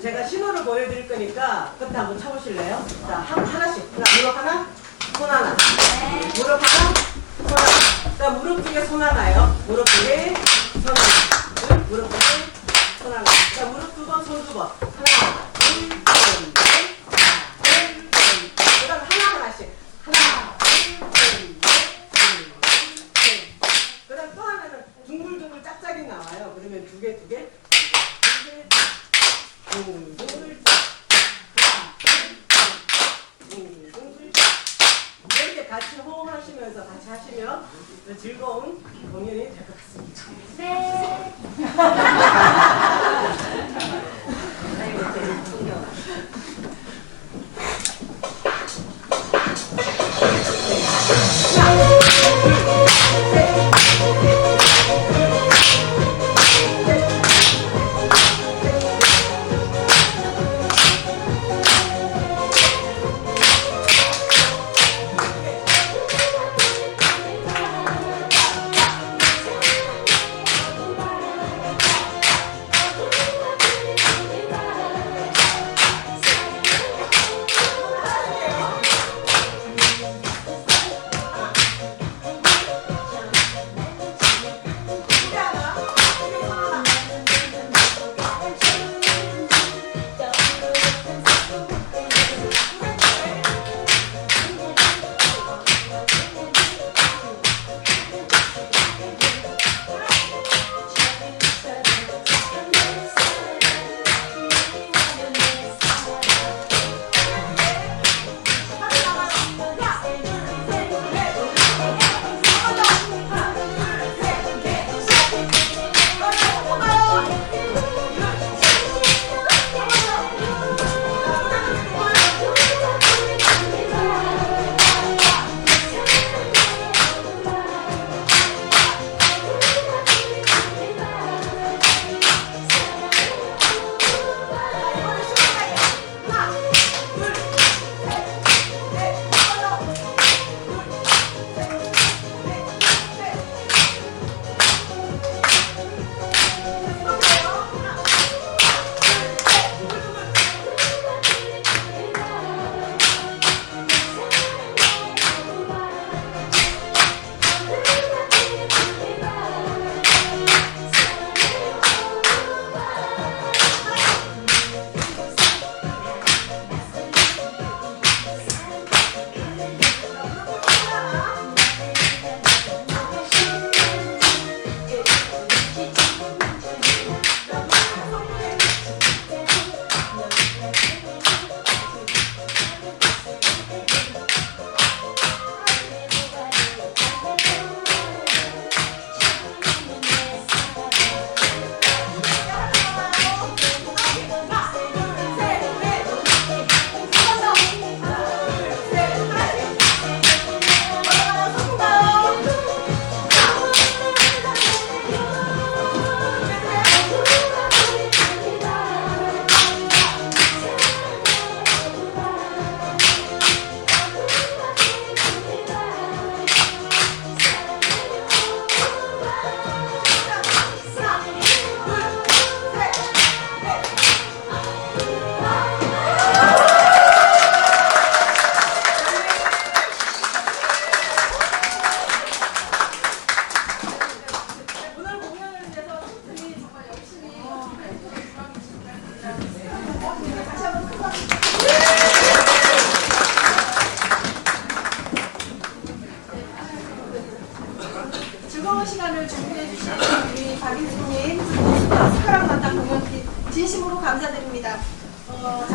제가 신호를 보여드릴 거니까 그때 한번 쳐보실래요? 자, 하나씩. 무릎 하나, 손 하나. 무릎 하나, 손 하나. 자, 무릎 쪽에 손 하나요. 무릎 쪽에 손 하나. 무릎 쪽에 손 하나. 자, 무릎 두 번, 손 두 번. 하나, 둘, 셋, 넷. 그 다음 하나씩. 하나, 둘, 셋, 그 다음 또 하나는 둥글둥글 짝짝이 나와요. 그러면 두 개, 두 개. 이렇게 같이 호흡하시면서 같이 하시면 즐거운 공연이 될 것 같습니다. 네.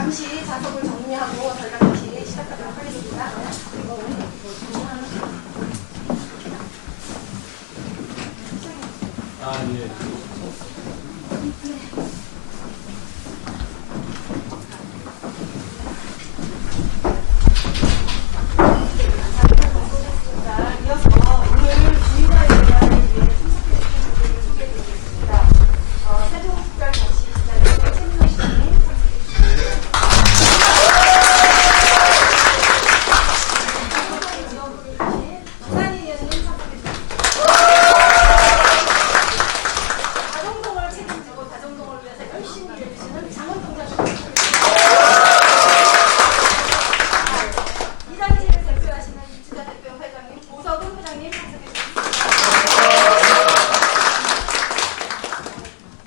잠시 자석을 정리하고 저희가 다시 시작하도록 하겠습니다. 예. 이어서 오늘 주의사에 대한 참석해주신 분들을 소개해드리겠습니다. 세종특별 전시시장의 최민호 시장님 참석해주셨습니다. 부산이 의원님 참석해주셨습니다. 다정동을 책임지고 다정동을 위해서 열심히 일해주시는 장원동 장관님 이장지를 대표하시는 이주자 대표 회장님, 고석훈 회장님 참석해주셨습니다.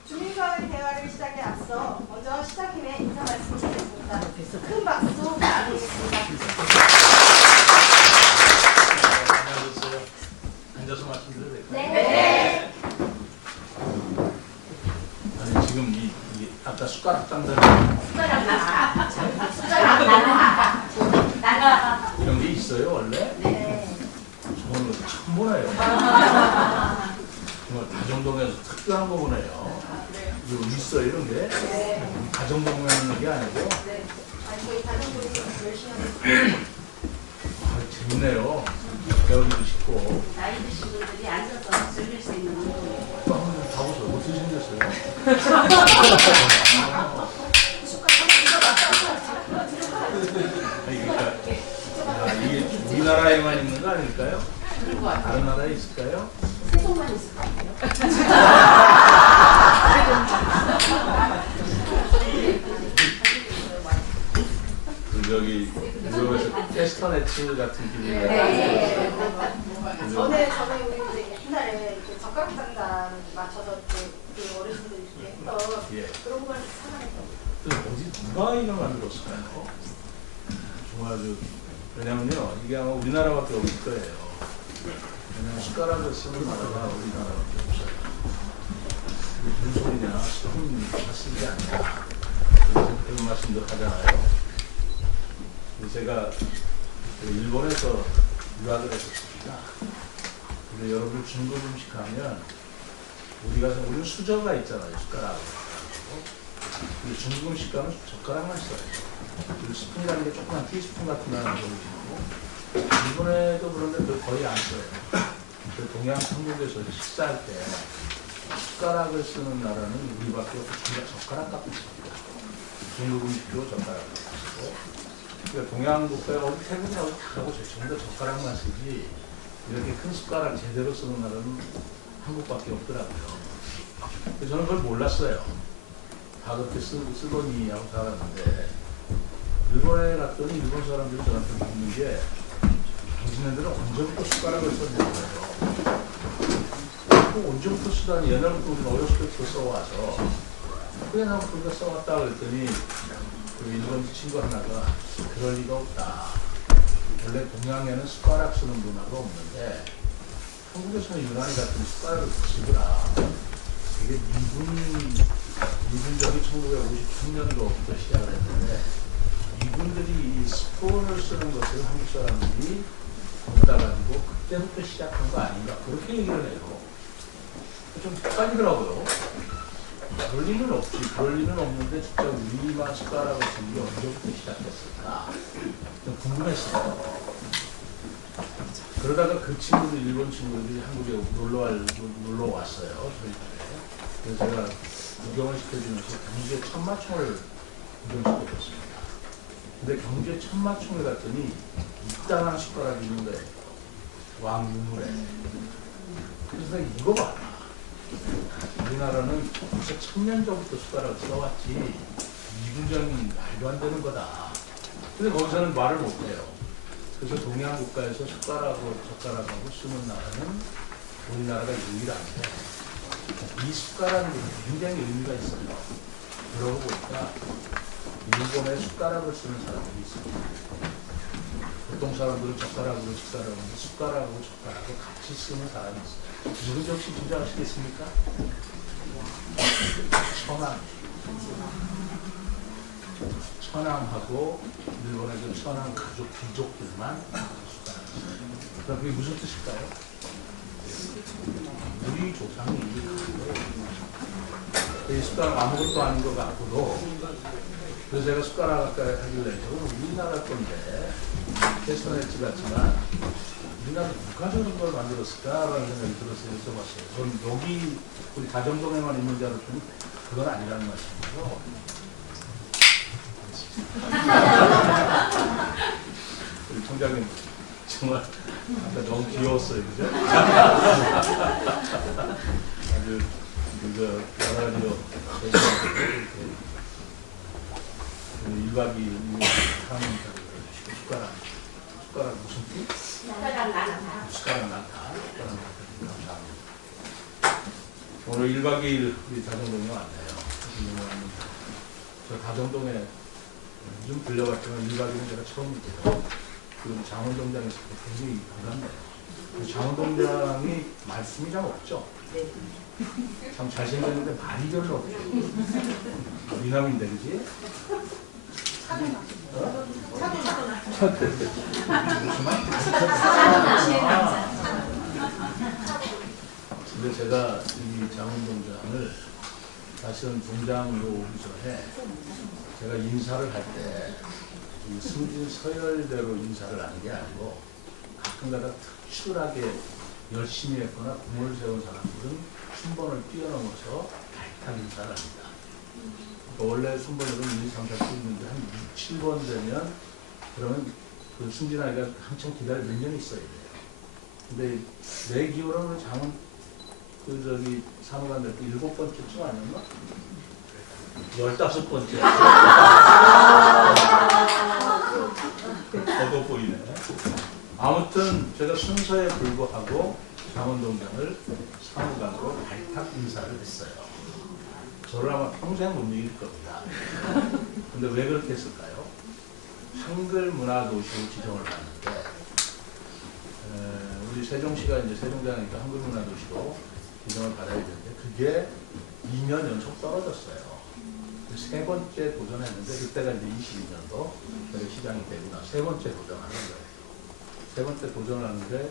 주민과의 대화를 시작에 앞서 먼저 시장님의 인사 말씀 드리겠습니다. 큰 박수 부탁드리겠습니다. 안녕하셨어요. 앉아서 말씀드려도 될까요? 네. 아니 지금 이게 아까 숟가락 장단 이런 게 있어요 원래? 네. 저는 처음 보네요. 정말 다정동에서 특별한 거 보네요. 이거 있어요 이런 게? 다정동에 있는 게 아니고? 네. 저희 다정동이 열심히 하고 재밌네요. 배우기도 쉽고. 나이 드신 분들이 앉아서 즐길 수 있는 운동이에요. 또 한번 가보세요. 어떻게 생겼어요? 그러니까 이게 우리나라에만 있는 거 아닐까요? 그런 거 같아요. 다른 나라에 있을까요? 세종만 있을 것 같아요. 저기 유럽에서 캐스터네츠 같은 기분이 저는 우리 이제 옛날에 그 젓가락 장단 맞춰서 그 어르신들이 이렇게 했던 예. 그런 걸 상상했던 어디 누가 이걸 만들었을까요? 정말 왜냐면요 이게 아마 우리나라밖에 없을 거예요. 왜냐면 숟가락을 쓰는 나라가 우리나라밖에 없어요. 이게 무슨 소리냐 스푼 쓰는 게 아니라 그런 말씀들 하잖아요. 제가 일본에서 유학을 했었습니다. 근데 여러분 중국 음식 하면 우리는 수저가 있잖아요. 숟가락. 근데 중국 음식 가면 젓가락만 써요. 그리고 스푼이라는 게 조그만 티스푼 같은 거는 보이시고 일본에도 그런데 그걸 거의 안 써요. 그 동양 한국에서 식사할 때 숟가락을 쓰는 나라는 우리밖에 없고 젓가락 갖고 있습니다. 중국 음식도 젓가락 갖고 쓰고 그러니까 동양 국가에 어디 태국이나 어디 가보세요. 전부 다 젓가락만 쓰지 이렇게 큰 숟가락 제대로 쓰는 나라는 한국밖에 없더라고요. 그래서 저는 그걸 몰랐어요. 다 그렇게 쓰더니 하고 살았는데 일본에 갔더니 일본 사람들이 저한테 묻는 게 당신네들은 언제부터 숟가락을 썼냐는 거예요. 언제부터 쓰다니 옛날부터 우리는 어렸을 때부터 써와서 그래나부터 우리가 써왔다 그랬더니 그 일본 친구 하나가 그럴 리가 없다. 원래 동양에는 숟가락 쓰는 문화가 없는데 한국에서는 유난히 같은 숟가락을 쓰더라. 이게 미군적이 1953년도부터 시작을 했는데 미군들이 이 스푼을 쓰는 것을 한국 사람들이 본따가지고 그때부터 시작한 거 아닌가 그렇게 얘기를 해요. 좀 헷갈리더라고요. 그럴 리는 없지. 그럴 리는 없는데 진짜 우리만 숟가락을 쓴 게 언제부터 시작했을까? 좀 궁금했어요. 그러다가 그 친구들, 일본 친구들이 한국에 놀러 왔어요. 저희 집에. 그래서 제가 구경을 시켜주면서 경주에 천마총을 구경시켜줬습니다. 근데 경주에 천마총을 갔더니 이따만한 숟가락이 있는 거예요. 왕유물에. 그래서 이거 봐라. 우리나라는 벌써 1000년 전부터 숟가락을 써왔지 미군장이 말도 안 되는 거다. 근데 거기서는 말을 못해요. 그래서 동양 국가에서 숟가락하고 젓가락하고 쓰는 나라는 우리나라가 유일한데 이 숟가락은 굉장히 의미가 있어요. 그러고 보니까 일본에 숟가락을 쓰는 사람들이 있습니다. 보통 사람들은 젓가락으로 식사를 하는데 숟가락하고 젓가락을 같이 쓰는 사람이 있어요. 누군지 혹시 짐작하시겠습니까? 천황. 천황하고 일본의 그 천황 가족 귀족들만 숟가락을 써요. 그럼 그게 무슨 뜻일까요? 우리 조상이 이 숟가락 아무것도 아닌 것 같고도 그래서 제가 숟가락 아까 하길래 저건 우리나라 건데 캐스터네츠 같지만 우리나라 누가 저런 걸 만들었을까라는 생각이 들어서 여쭤봤어요. 저는 여기 우리 가정동에만 있는 줄 알았더니 그건 아니라는 말씀이죠. 우리 총장님 정말 아까 너무 귀여웠어요, 그죠? 아주 여러 가지로 1박 2일 하는 숟가락 무슨 뜻? 숟가락 많다. 숟가락 많다. 감사합니다. 오늘 1박 2일 우리 다정동에 왔네요. 저 다정동에 좀 들려봤지만 1박 2일은 제가 처음이고요. 그리고 장원동장에서 굉장히 반갑네요. 장원동장이 말씀이 잘 없죠? 참 잘생겼는데 말이 별로 없죠? 미남인데, 그지? 근데 제가 이 장원동장을 사실은 동장으로 오기 전에 제가 인사를 할 때 승진 서열대로 인사를 하는 게 아니고 가끔가다 특출하게 열심히 했거나 공을 세운 사람들은 순번을 뛰어넘어서 발탁 인사를 합니다. 원래 순번으로는 1, 2, 3, 4, 7 있는데 한 6, 7번 되면 그러면 그 승진하기가 한참 기다려 몇 년 있어야 돼요. 근데 내 기호로는 장은 사무관 될 때 7번째쯤 아니었나? 15번째. 더더 보이네. 아무튼 제가 순서에 불구하고 장원동장을 사무관으로 발탁 인사를 했어요. 저를 아마 평생 못 이길 겁니다. 근데 왜 그렇게 했을까요? 한글 문화도시로 지정을 받는데 우리 세종시가 이제 세종대왕이니까 한글 문화도시로 지정을 받아야 되는데 그게 2년 연속 떨어졌어요. 세 번째 도전했는데 그때가 이제 22년도 제가 시장이 되구나. 세 번째 도전하는 거예요. 세 번째 도전을 하는데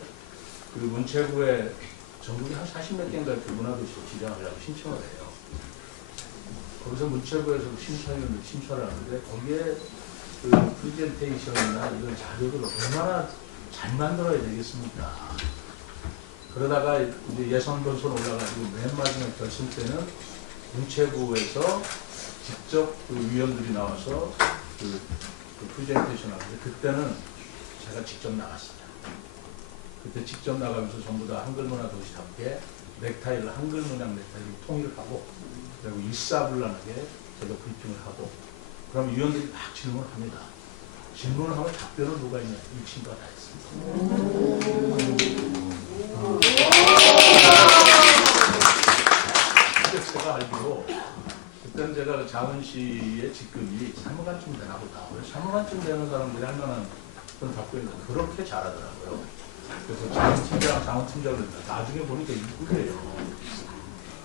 그 문체부에 전국에 한 40몇 개인가 이렇게 문화도시로 지정하려고 신청을 해요. 거기서 문체부에서 심사위원들 심사를 하는데 거기에 그 프레젠테이션이나 이런 자료를 얼마나 잘 만들어야 되겠습니까? 그러다가 이제 예선 본선 올라가지고 맨 마지막 결승 때는 문체부에서 직접 그 위원들이 나와서 그 프레젠테이션 하는데 그때는 제가 직접 나갔습니다. 그때 직접 나가면서 전부 다 한글문화도시답게 넥타이를 한글 문양 넥타이로 통일하고 그리고 일사불란하게 제가 브리핑을 하고 그럼 위원들이 막 질문을 합니다. 질문을 하면 답변을 누가 있냐? 이 친구가 다 했습니다. 근데 제가 알기로 그때는 제가 장은 씨의 직급이 사무관쯤 되나 보다. 왜 사무관쯤 되는 사람들이 할 만한 그런 답변을 그렇게 잘하더라고요. 그래서 장원 팀장을 나중에 보니까 6급이에요.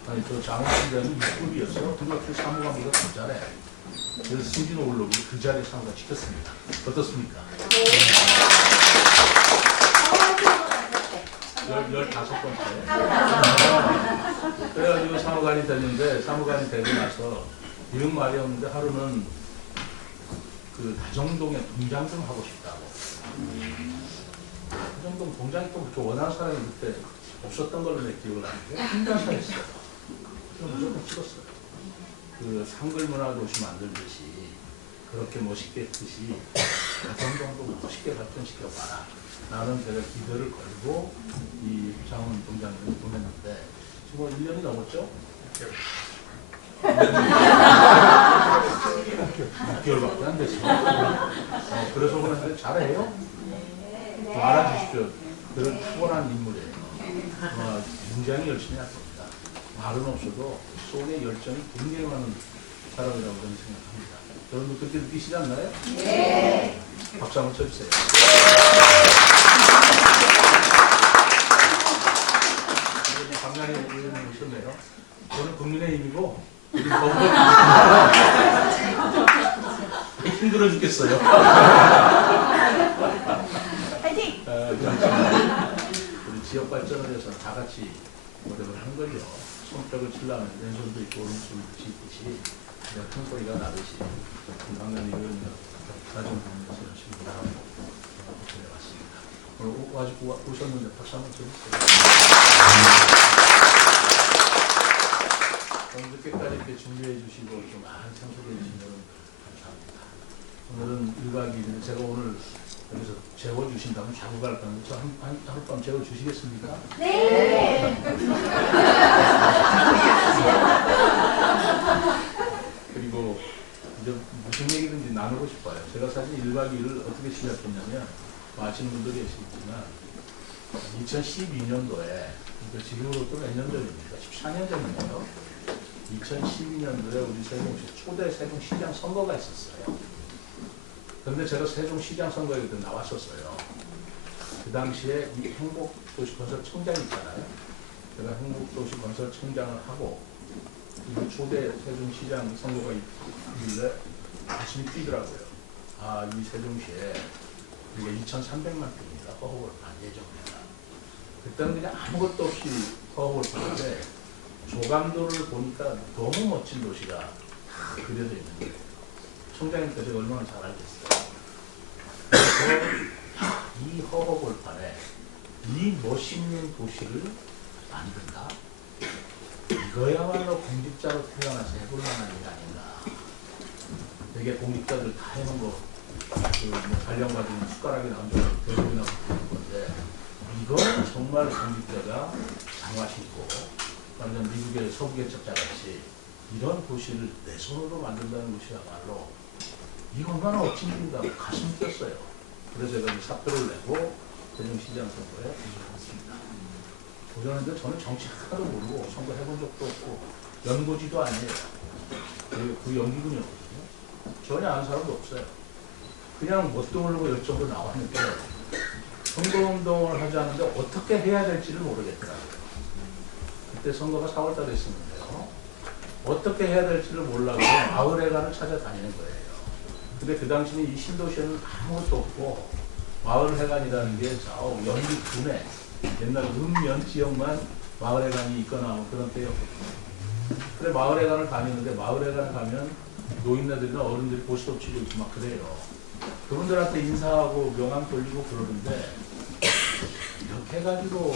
아니 저 장원 팀장이 6급이었어. 중학교 사무관보다 더 잘해. 그래서 승진 올라오고 그 자리에 사무관 시켰습니다. 어떻습니까? 15번째. 그래가지고 사무관이 됐는데 사무관이 되고 나서 이런 말이 없는데 하루는 그 다정동에 동장 좀 하고 싶다고. 다정동 동장이 또 그렇게 원하는 사람이 그때 없었던 걸로 내 기억을 하는데 혼자서 했어요. 그럼 무조건 찍었어요. 그 한글 문화도시 만들듯이 그렇게 멋있게 했듯이 다정동도 멋있게 발전시켜봐라. 나는 제가 기대를 걸고 이 장원 동장님을 보냈는데 지금 1년이 넘었죠? 6개월밖에 안 됐어요. 그래서 그런데 잘해요. 좀 알아주십시오. 그런 타고난 인물이에요. 굉장히 열심히 할 겁니다. 말은 없어도 속에 열정이 굉장히 많은 사람이라고 저는 생각합니다. 여러분도 그렇게 느끼시지 않나요? 네. 박수 한번 쳐주세요. 강남에 오셨네요. 저는 국민의힘이고 우리 힘들어 죽겠어요. 파이팅! 우리 지역 발전을 위해서 다 같이 노력을 한 거죠. 손뼉을 치려면 왼손도 있고 오른손도 있듯이 큰 소리가 나듯이 건강한 이런 나좀 보면서 열심히 하고 그래왔습니다. 오늘 와주고 오셨는데 박수 한번 쳐주세요. 늦게까지 이렇게 준비해 주시고 좀 많은 참석해 주신 여러분 감사합니다. 오늘은 1박 2일 제가 오늘 여기서 재워주신다면 자고 갈 건데 저 하룻밤 재워주시겠습니까? 네! 그리고 이제 무슨 얘기든지 나누고 싶어요. 제가 사실 1박 2일을 어떻게 시작했냐면 아시는 분들이 계시겠지만 2012년도에 지금으로부터 몇 년 전입니까? 14년 전이네요. 2012년도에 우리 세종시 초대 세종시장 선거가 있었어요. 그런데 제가 세종시장 선거에 그때 나왔었어요. 그 당시에 이 행복도시건설청장 있잖아요. 제가 행복도시건설청장을 하고 이 초대 세종시장 선거가 있길래 가슴이 뛰더라고요. 아, 이 세종시에 우리가 2,300만 평입니다. 허허벌 판 예정입니다. 그때는 그냥 아무것도 없이 허허벌 판인데 조감도를 보니까 너무 멋진 도시가 다 그려져 있는 거예요. 총장님께서 제가 얼마나 잘 알겠어요. 그래서 이 허허벌판에 이 멋있는 도시를 만든다? 이거야말로 공직자로 태어나서 해볼 만한 일이 아닌가. 되게 공직자들 다 해놓은 거, 관련 가지고 숟가락이 나온 줄 알고 대부분이나 그런 건데, 이거는 정말 공직자가 장화 신고, 완전 미국의 서부개척자같이 이런 도시를 내 손으로 만든다는 것이야말로 이거 얼마나 멋진 일인가 가슴이 뛰었어요. 그래서 제가 사표를 내고 세종시장 선거에 도전했습니다. 도전했는데 저는 정치 하나도 모르고 선거 해본 적도 없고 연고지도 아니에요. 그 연기군이었거든요. 전혀 아는 사람도 없어요. 그냥 뭣도 모르고 열정으로 나왔는데 선거운동을 하지 않는데 어떻게 해야 될지를 모르겠더라고요. 그때 선거가 4월달에 있었는데요. 어떻게 해야 될지를 몰라서 마을회관을 찾아다니는 거예요. 근데 그 당시는 이 신도시에는 아무것도 없고 마을회관이라는 게 연기 군에 옛날 읍면 지역만 마을회관이 있거나 그런 때였거든요. 그래 마을회관을 다니는데 마을회관을 가면 노인네들이나 어른들이 보시도 치고 있고 막 그래요. 그분들한테 인사하고 명함 돌리고 그러는데 이렇게 해가지고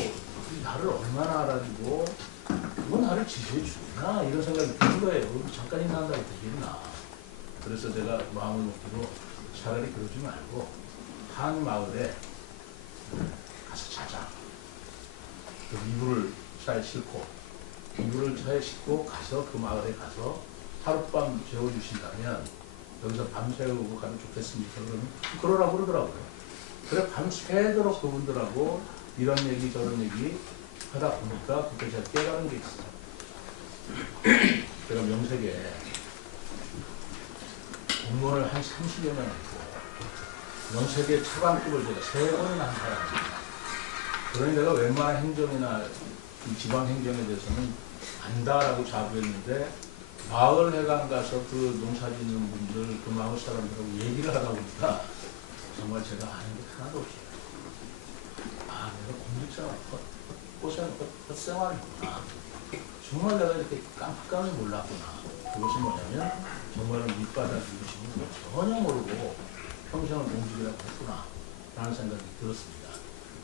나를 얼마나 알아주고 그거 나를 지지해 주나 이런 생각이 드는 거예요. 잠깐 인사한다고 되겠나. 그래서 제가 마음을 먹기로 차라리 그러지 말고 한 마을에 가서 자자. 그 이불을 차에 싣고 이불을 차에 싣고 가서 그 마을에 가서 하룻밤 재워주신다면 여기서 밤새우고 가면 좋겠습니까? 그러면 그러라고 그러더라고요. 그래 밤새도록 그분들하고 이런 얘기 저런 얘기 하다 보니까 그때 제가 깨달은 게 있어요. 제가 명색에 공무원을 한 30여 년 했고 명색에 차관급을 제가 3번이나 한 사람입니다. 그러니 내가 웬만한 행정이나 이 지방 행정에 대해서는 안다라고 자부했는데 마을회관 가서 그 농사 짓는 분들 그 마을 사람들하고 얘기를 하다 보니까 정말 제가 아는 게 하나도 없어요. 아 내가 공직자가 헛생활이구나. 정말 내가 이렇게 깜깜이 몰랐구나. 그것이 뭐냐면 정말은 밑바닥 이루시는 걸 전혀 모르고 평생을 공직이라고 했구나 라는 생각이 들었습니다.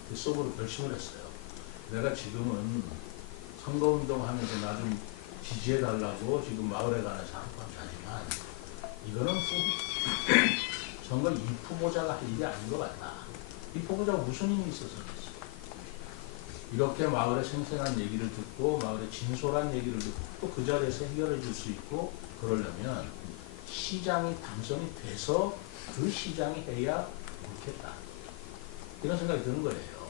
그 속으로 결심을 했어요. 내가 지금은 선거운동 하면서 나 좀 지지해달라고 지금 마을에 가는 사람과 하지만 이거는 선거 이 후보자가 할 일이 아닌 것 같다. 이 후보자가 무슨 힘이 있어서 그랬어. 이렇게 마을의 생생한 얘기를 듣고 마을의 진솔한 얘기를 듣고 또 그 자리에서 해결해 줄 수 있고 그러려면 시장이 당선이 돼서 그 시장이 해야 옳겠다. 이런 생각이 드는 거예요.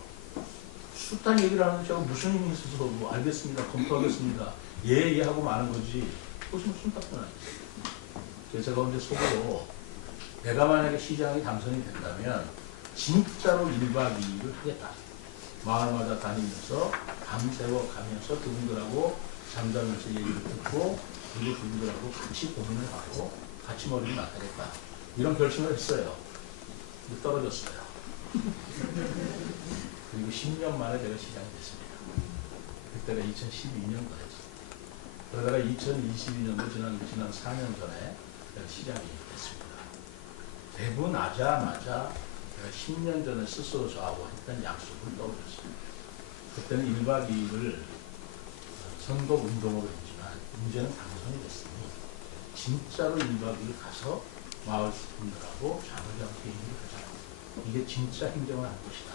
숱한 얘기를 하는데 제가 무슨 힘이 있어서 뭐 알겠습니다. 검토하겠습니다. 예 하고 마는 거지. 그것이 무슨 답변 아니에요. 그래서 제가 언제 속으로 내가 만약에 시장이 당선이 된다면 진짜로 1박 2일을 하겠다. 마을마다 다니면서 밤새워 가면서 그분들하고 잠자면서 얘기를 듣고 그리고 그분들하고 같이 고민을 하고 같이 머리를 맞다겠다. 이런 결심을 했어요. 근데 떨어졌어요. 그리고 10년 만에 제가 시장이 됐습니다. 그때가 2012년도였어요. 그러다가 2022년도 지난 4년 전에 제가 시장이 됐습니다. 되고 나자마자 제가 10년 전에 스스로 저하고 했던 약속을 떠올렸어요. 그때는 1박 2일을 선거 운동으로 했지만 문제는 당선이 됐으니 진짜로 1박 2일 가서 마을 분들하고 잠을 자고 비행기를 가자. 이게 진짜 행정을 한 것이다.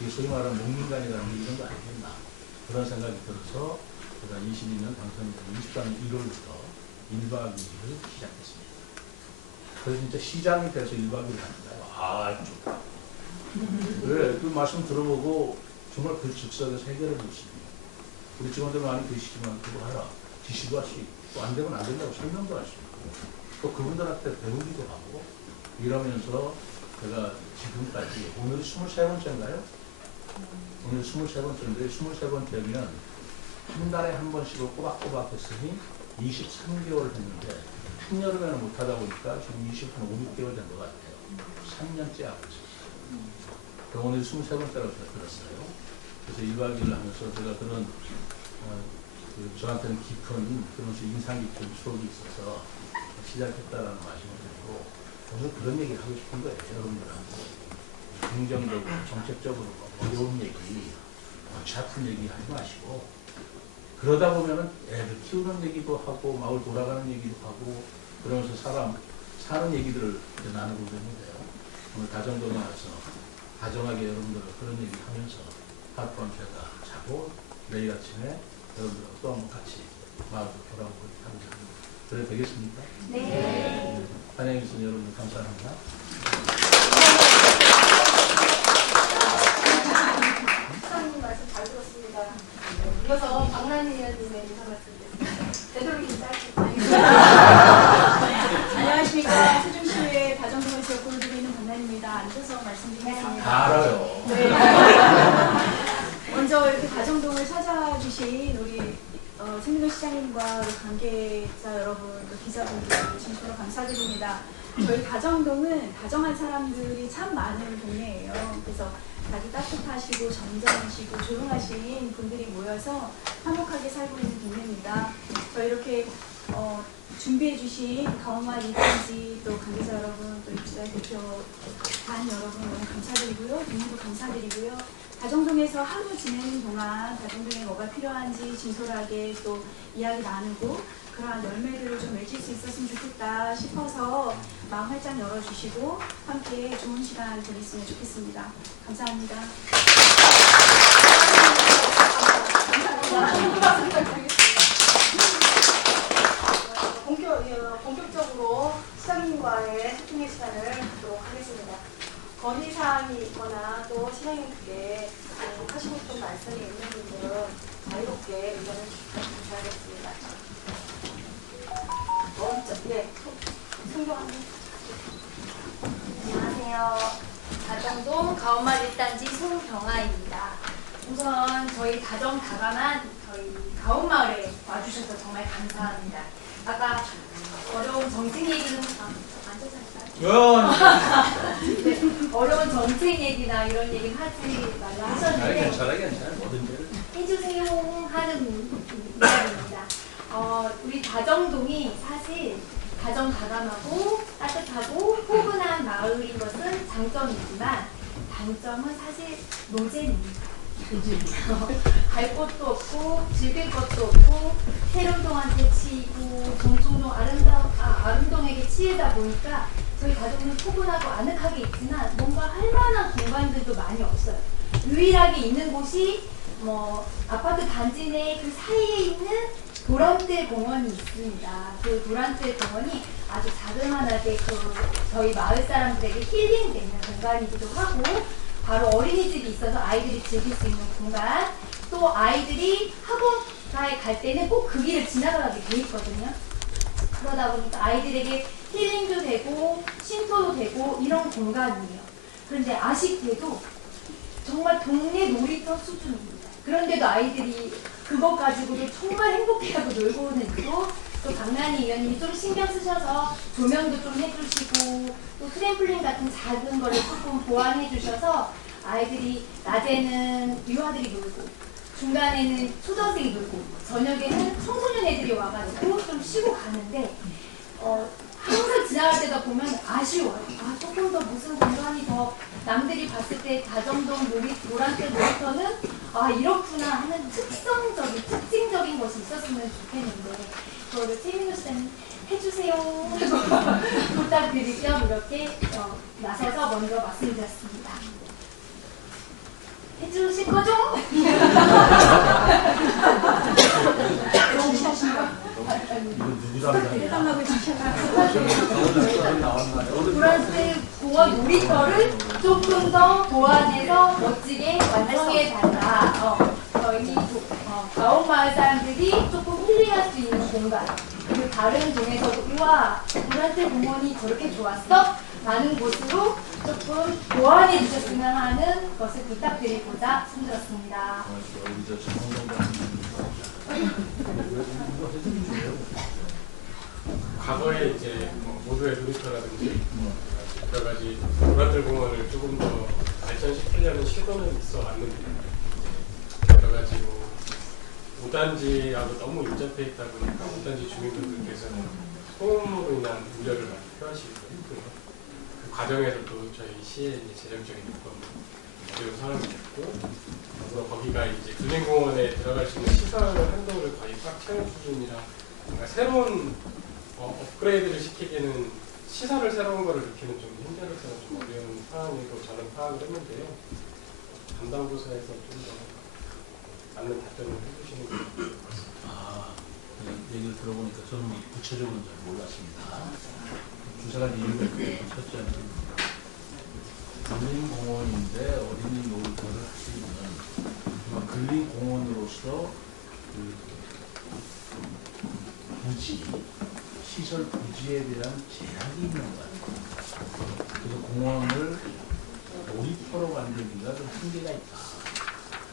이게 소위 말하는 농민간이라는 게 이런 거 아니겠나. 그런 생각이 들어서 제가 22년 당선이 된 23년 1월부터 1박 2일을 시작했습니다. 그래서 진짜 시장이 돼서 1박 2일 하는 거예요. 아, 좋다. 왜? 그 말씀 들어보고 정말 그 즉석에서 해결해 줄 수 있는. 우리 직원들 많이 계시지만 그거 하라. 지시도 할 수 있고, 또 안 되면 안 된다고 설명도 할 수 있고, 또 그분들한테 배우기도 하고, 이러면서 제가 지금까지, 오늘이 23번째인가요? 오늘 23번째인데, 23번째면 한 달에 한 번씩을 꼬박꼬박 했으니 23개월 했는데, 한여름에는 못하다 보니까 지금 20한 5, 6개월 된 것 같아요. 3년째 하고 있었어요. 오늘 23번째라고 들었어요. 그래서 1박 2일 하면서 제가 그런 저한테는 깊은 그런 인상 깊은 추억이 있어서 시작했다라는 말씀을 드리고 오늘 그런 얘기를 하고 싶은 거예요. 여러분들하고 긍정적으로 정책적으로 어려운 얘기, 골치 아픈 얘기 하지 마시고 그러다 보면은 애들 키우는 얘기도 하고 마을 돌아가는 얘기도 하고 그러면서 사는 얘기들을 나누고 있는데요. 오늘 다정동에 와서 다정하게 여러분들 그런 얘기 하면서 하룻밤 제가 자고 내일 아침에 여러분들하고 또 한번 같이 마을로 돌아오고 합니다. 그래 되겠습니까? 네. 환영해 주신 여러분들 감사합니다. 시장님 말씀 잘 들었습니다. 이어서 박란희 의원님의 인사 말씀드리겠습니다. 되도록이면 짧게. 안녕하십니까. 세종시의 다정동을 지역구를 두고 있는 박란입니다. 앉아서 말씀드리겠습니다. 다 알아요. 먼저 이렇게 다정동을 찾아주신 우리 최민호 시장님과 우리 관계자 여러분, 또 기자분들 진심으로 감사드립니다. 저희 다정동은 다정한 사람들이 참 많은 동네예요. 그래서 다들 따뜻하시고 정정하시고 조용하신 분들이 모여서 화목하게 살고 있는 동네입니다. 저희 이렇게 준비해주신 가온마을 이단지 또 관계자 여러분, 또 입주자 대표단 여러분 너무 감사드리고요. 동료도 감사드리고요. 다정동에서 하루 지내는 동안 다정동에 뭐가 필요한지 진솔하게 또 이야기 나누고 그러한 열매들을 좀 맺을 수 있었으면 좋겠다 싶어서 마음 활짝 열어주시고 함께 좋은 시간 보냈으면 좋겠습니다. 감사합니다. 본격적으로 시장님과의 소통의 시간을 갖도록 하겠습니다. 건의사항이 있거나 또 시장님께 하시고 싶은 말씀이 있는 분들은 자유롭게 의견을 주셔야겠습니다. 네, 송경환님. 안녕하세요. 다정동 가온마을 1단지 송경아입니다. 우선 저희 다정 다감한 저희 가온마을에 와주셔서 정말 감사합니다. 아까 어려운 정책 얘기는 네, 어려운 정책 얘기나 이런 얘기는 하지 말라 하셨는데 괜찮아. 뭐든지. 해주세요 하는 이야기입니다. 우리 다정동이 사실 다정다감하고 따뜻하고 포근한 마을인 것은 장점이지만 단점은 사실 노잼입니다. 갈 곳도 없고 즐길 것도 없고 세련동한테 치이고 정청동 아름동에게 치이다 보니까 저희 가족은 포근하고 아늑하게 있지만 뭔가 할 만한 공간들도 많이 없어요. 유일하게 있는 곳이 아파트 단지 내 그 사이에 있는 도란대 공원이 있습니다. 그 도란대 공원이 아주 자그마하게 저희 마을 사람들에게 힐링되는 공간이기도 하고 바로 어린이집이 있어서 아이들이 즐길 수 있는 공간 또 아이들이 학원가에 갈 때는 꼭 그 길을 지나가게 돼 있거든요. 그러다 보니까 아이들에게 힐링도 되고 쉼터도 되고 이런 공간이에요. 그런데 아쉽게도 정말 동네 놀이터 수준입니다. 그런데도 아이들이 그것 가지고도 정말 행복해하고 놀고는 있고 또 강난희 위원님이 좀 신경 쓰셔서 조명도 좀 해주시고 또 트램플린 같은 작은 거를 조금 보완해 주셔서 아이들이 낮에는 유아들이 놀고 중간에는 초등생이 놀고 저녁에는 청소년 애들이 와가지고 좀 쉬고 가는데 항상 지나갈 때다 보면 아쉬워요. 아, 조금 더 무슨 공간이 더 남들이 봤을 때 다정동 노란색 놀이터는 아 이렇구나 하는 특징적인 것이 있었으면 좋겠는데 그거를 최민호 씨는 해주세요 하고 부탁드릴 겸 이렇게 나서서 먼저 말씀드렸습니다. 해주실 거죠? 이건 누구랑 해당하고 지시하라. 나왔나요? 노란색 공원 놀이터를 조금 더 보완해서 멋지게 완성해 달라. 저희 가옥마을 사람들이 조금 힐링할 수 있는 공간. 그리고 다른 동에서도 우와 노란색 공원이 저렇게 좋았어? 라는 곳으로 조금 보완해 주셨으면 하는 것을 부탁드리고자 손들었습니다. 우리 저 정원장님 이거 해주세요. 과거에 이제 모두의 놀이터라든지 여러 가지 노란들 공원을 조금 더 발전시키려는 시도는 있어 왔는데 여러 가지 5단지하고 너무 인접해 있다 보니까 5단지 주민분들께서는 소음으로 인한 우려를 많이 표하시기도 했고요. 그 과정에서도 저희 시의 재정적인 어려운 상황이 있고 거기가 이제 근린공원에 들어갈 수 있는 시설 한도를 거의 꽉 채운 수준이라 뭔가 새로운 업그레이드를 시키기에는 시설을 새로운 거를 넣기는 좀 힘들어서 좀 어려운 상황이고 저는 파악을 했는데요. 담당 부서에서 좀 더 맞는 답변을 해주시는 게 좋을 것 같습니다. 얘기를 들어보니까 저는 구체적으로는 잘 몰랐습니다. 두 가지 이유가 있고요. 첫째는 근린공원인데 어린이 놀이터를 할 수 있는 근린공원으로서 부지, 시설 부지에 대한 제약이 있는 것 같아요. 그래서 공원을 놀이터로 만들기가 좀 한계가 있다.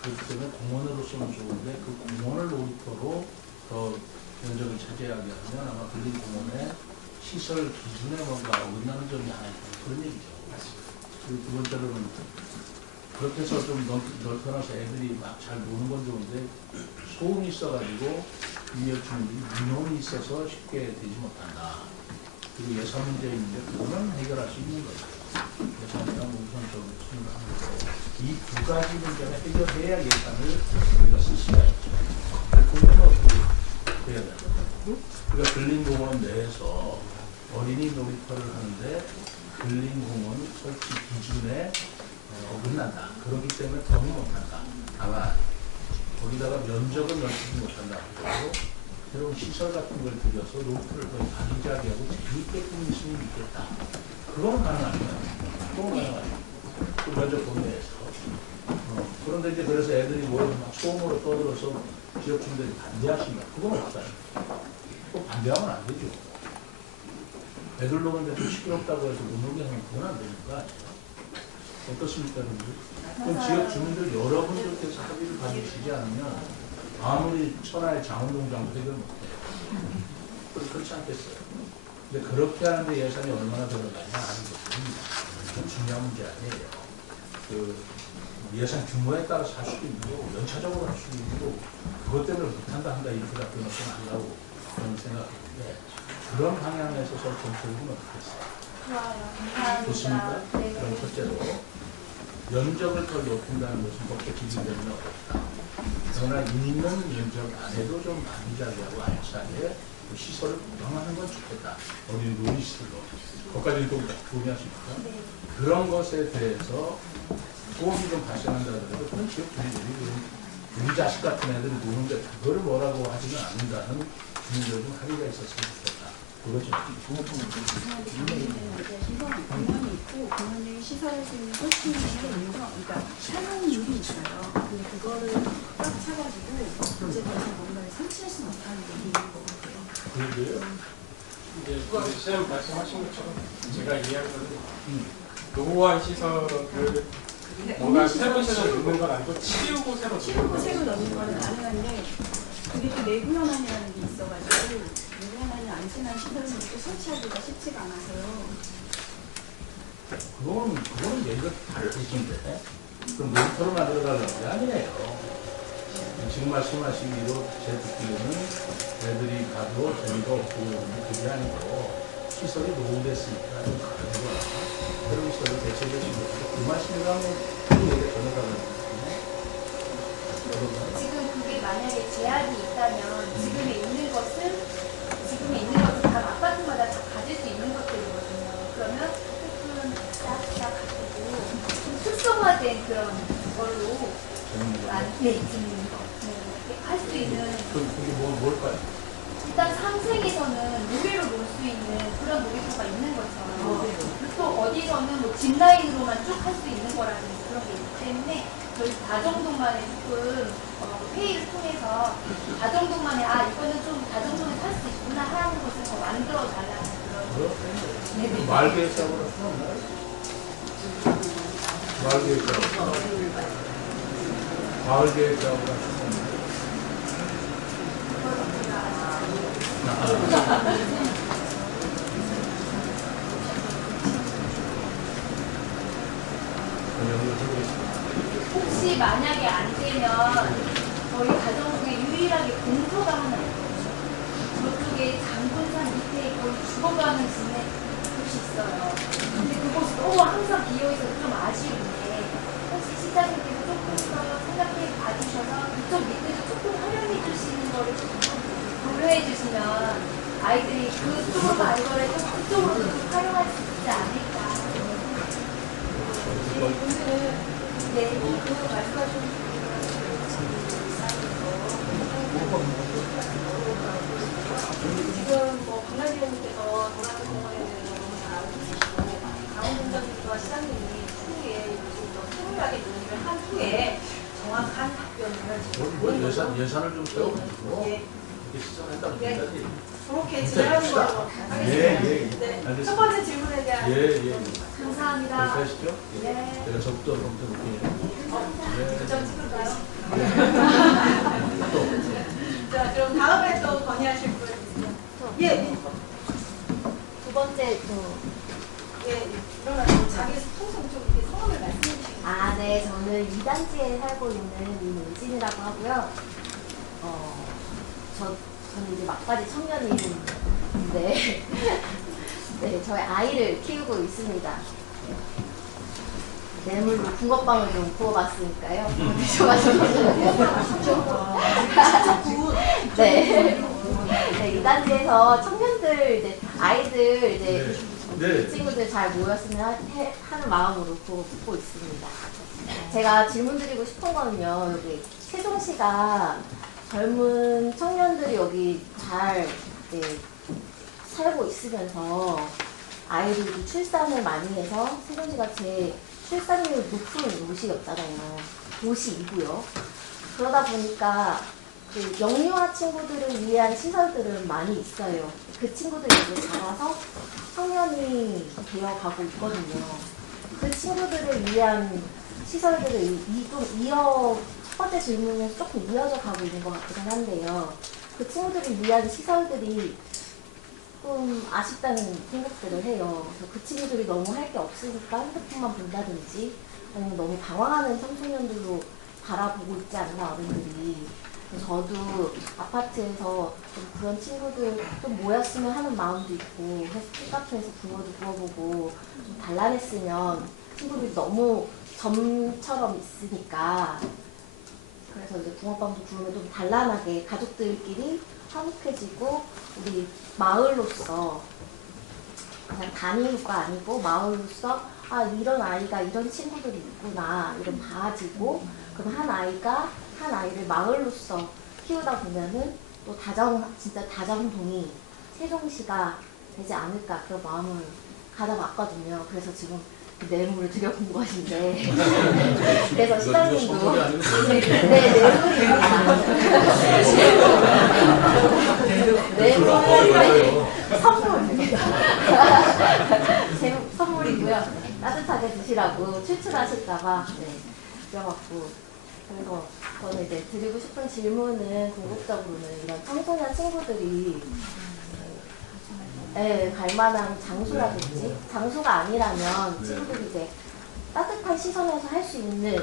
그렇기 때문에 공원으로서는 좋은데 그 공원을 놀이터로 더 면적을 차지하게 하면 아마 근린공원의 시설 기준에 뭔가 어긋나는 점이 하나 있다. 그런 얘기죠. 그리고 두 번째로는 그렇게 해서 좀 넓혀놔서 애들이 막 잘 노는 건 좋은데 소음이 있어가지고 위에 주민들이 민원이 있어서 쉽게 되지 못한다. 그리고 예산 문제 있는데 그거는 해결할 수 있는 거죠. 예산이랑 우선적으로 생각하는 거고 이 두 가지 문제를 해결해야 예산을 우리가 쓸 수가 있죠. 그러면 어떻게 해야 되나? 그러니까 근린공원 내에서 어린이 놀이터를 하는데 근린공원 설치 기준에 어긋난다. 그렇기 때문에 더는 못한다. 다만 거기다가 면적을 넓히지 못한다. 그리고 새로운 시설 같은 걸 들여서 놀이터를 더 아기자기하고 재밌게 꾸미시면 있겠다. 그건 가능합니다. 그건 가능합니다. 그 면적 범위에서. 그런데 이제 그래서 애들이 모여서 막 소음으로 떠들어서 지역 주민들이 반대하십니다. 그건 없다. 또 반대하면 안 되죠. 애들 노는데 좀 시끄럽다고 해서 못 놀게 하면 그건 안 되니까. 어떻습니까? 그럼 지역 주민들 여러분들께서 합의를 봐주시지 않으면 아무리 천하의 장원동장도 해결 못해요. 그렇지 않겠어요? 근데 그렇게 하는데 예산이 얼마나 들어가냐 하는 것입니다. 그건 중요한 문제 아니에요. 그 예산 규모에 따라서 할 수도 있고 연차적으로 할 수도 있고 그것 때문에 못한다 한다 이렇게 답변하시면 안다고 저는 생각하는데 그런 방향에서 정책은 어떻겠어요? 좋아요. 감사합니다. 좋습니까? 네. 그럼 첫째로 면적을 더 높인다는 것은 법적 기준 때문에 어렵다. 그러나 있는 면적 안에도 좀 아기자기하고 알차게 시설을 보강하는 건 좋겠다. 어린이 놀이시설로. 거기까지 동의하십니까? 네. 그런 것에 대해서 소음이 좀 발생한다 하더라도 그런 지역 주민들이 우리 자식 같은 애들이 노는데 그거를 뭐라고 하지는 않는다는 주민들 좀 합의가 있었으면 좋겠다. 그거죠. 공원이 있고 공원을 시설할 수 있는 설치물이 있는 거, 그러니까 산업률이 있어요. 근데 그거를 꽉 차가지고 이제 더 이상 뭔가를 설치할 수는 없다는 얘기인 것 같아요. 그런데요? 이제 시장님 말씀하신 것처럼 제가 이해하기로는 노후한 시설을 뭔가 새로운 시설을 넣는 건 아니고 치우고 새로 넣는 새로 넣는 거는 가능한데 그게 또 내부 현황이라는 게 있어가지고 내부 안전한 시설을 또 설치하기가 쉽지가 않아서요. 그거는 얘기가 다르신데 그럼 놀이터를 만들어달라는 게 아니에요. 지금 말씀하시기로 제 듣기로는 애들이 가도 재미가 없고 그게 아니고 시설이 노후됐으니까 좀 가는 거야. 그런 시설을 대체되시고 그 말씀이라면 그 얘기가 전혀 다르거든요. 지금 그게 만약에 제약이 있다면 지금에 있는 것은 각 아파트마다 다 가질 수 있는 것들이거든요. 그러면 조금 싹싹 가지고 좀 특성화된 그런 걸로 있는 거. 할 수 있는. 그게 뭘까요? 일단 상생에서는 무게로 놀 수 있는 그런 놀이터가 있는 것처럼 그리고 또 어디서는 뭐 짚라인으로만 쭉 할 수 있는 거라는 그런 게 있기 때문에 저희 다정동만에 조금 회의를 통해서 다정동만에 이거는 좀 다정동에 살 수 있구나 하는 것을 더 만들어 달라는 그런 마을 계획사고로 없나요? 마을 계획사고. 마을 계획사고로 혹시 만약에 안 되면 저희 가정국에 유일하게 공터가 하나 있거든요. 저쪽에 장군산 밑에 거의 죽어가는 진해 곳이 있어요. 근데 그곳이 너무 항상 비어있어서 좀 아쉬운데 혹시 시장님께서 조금 더 생각해 봐주셔서 그쪽 밑에도 조금 활용해 주시는 거를 조금 고려해 주시면 아이들이 그쪽으로 안 거를 그쪽으로도 좀 활용할 수 있지 않을까. 네, 그 말씀하신 지금 뭐 강남위원님께서 도라는 공원에 대해서 너무 잘 알고 계시고 강원동장님과 시장님이 추후에 좀더 세밀하게 논의를 한 후에 정확한 답변을 예산을 좀 세워가지고 예, 이렇게 시작한다고 생각이 그렇게 진행하는 걸로 하겠습니다. 네, 첫 번째 질문에 대한 감사합니다. 그렇게 하시죠? 네. 제가 저부터 먼저 볼게요. 점 찍을까요? 자, 그럼 다음에 또 건의하실 분 있으세요? 예, 두 번째 예, 일어나서 자기 통성 좀 이렇게 성함을 말씀해 주시겠어요? 네, 저는 2단지에 살고 있는 임은진이라고 하고요. 저는 이제 막바지 청년인데, 네, 저희 아이를 키우고 있습니다. 뇌물로 붕어빵을 좀 구워봤으니까요. 드셔가지고. 네. 네, 2단지에서 청년들, 이제 아이들, 이제 친구들 잘 모였으면 하는 마음으로 구워보고 있습니다. 제가 질문 드리고 싶은 거는요, 여기 세종시가 젊은 청년들이 여기 잘 살고 있으면서 아이들도 출산을 많이 해서 세종시가 제일 출산율 높은 도시였잖아요. 도시이고요. 그러다 보니까 그 영유아 친구들을 위한 시설들은 많이 있어요. 그 친구들이 이제 자라서 청년이 되어가고 있거든요. 그 친구들을 위한 시설들을 첫 번째 질문은 조금 이어져 가고 있는 것 같기는 한데요. 그 친구들을 위한 시설들이 좀 아쉽다는 생각들을 해요. 그래서 그 친구들이 너무 할 게 없으니까 핸드폰만 본다든지 아니면 너무 방황하는 청소년들로 바라보고 있지 않나 어른들이. 저도 아파트에서 좀 그런 친구들 좀 모였으면 하는 마음도 있고 해서 풋카페에서 붕어도 구워보고 좀 단란했으면 친구들이 너무 점처럼 있으니까 그래서 이제 붕어빵도 구우면 좀 단란하게 가족들끼리 화목해지고 우리 마을로서 그냥 단위가 아니고 마을로서 이런 아이가 이런 친구들이 있구나 이런 봐지고 그럼 한 아이를 마을로서 키우다 보면은 또 진짜 다정동이 세종시가 되지 않을까 그런 마음을 가져봤거든요. 그래서 지금 내용을 드려본 것인데 그래서 시장님도 선물이고요. 따뜻하게 드시라고 출출하실까봐 드려갖고 그래서 저는 이제 드리고 싶은 질문은 궁극적으로는 이런 청소년 친구들이 갈 만한 장소라든지 장소가 아니라면 친구들이 이제 따뜻한 시선에서 할 수 있는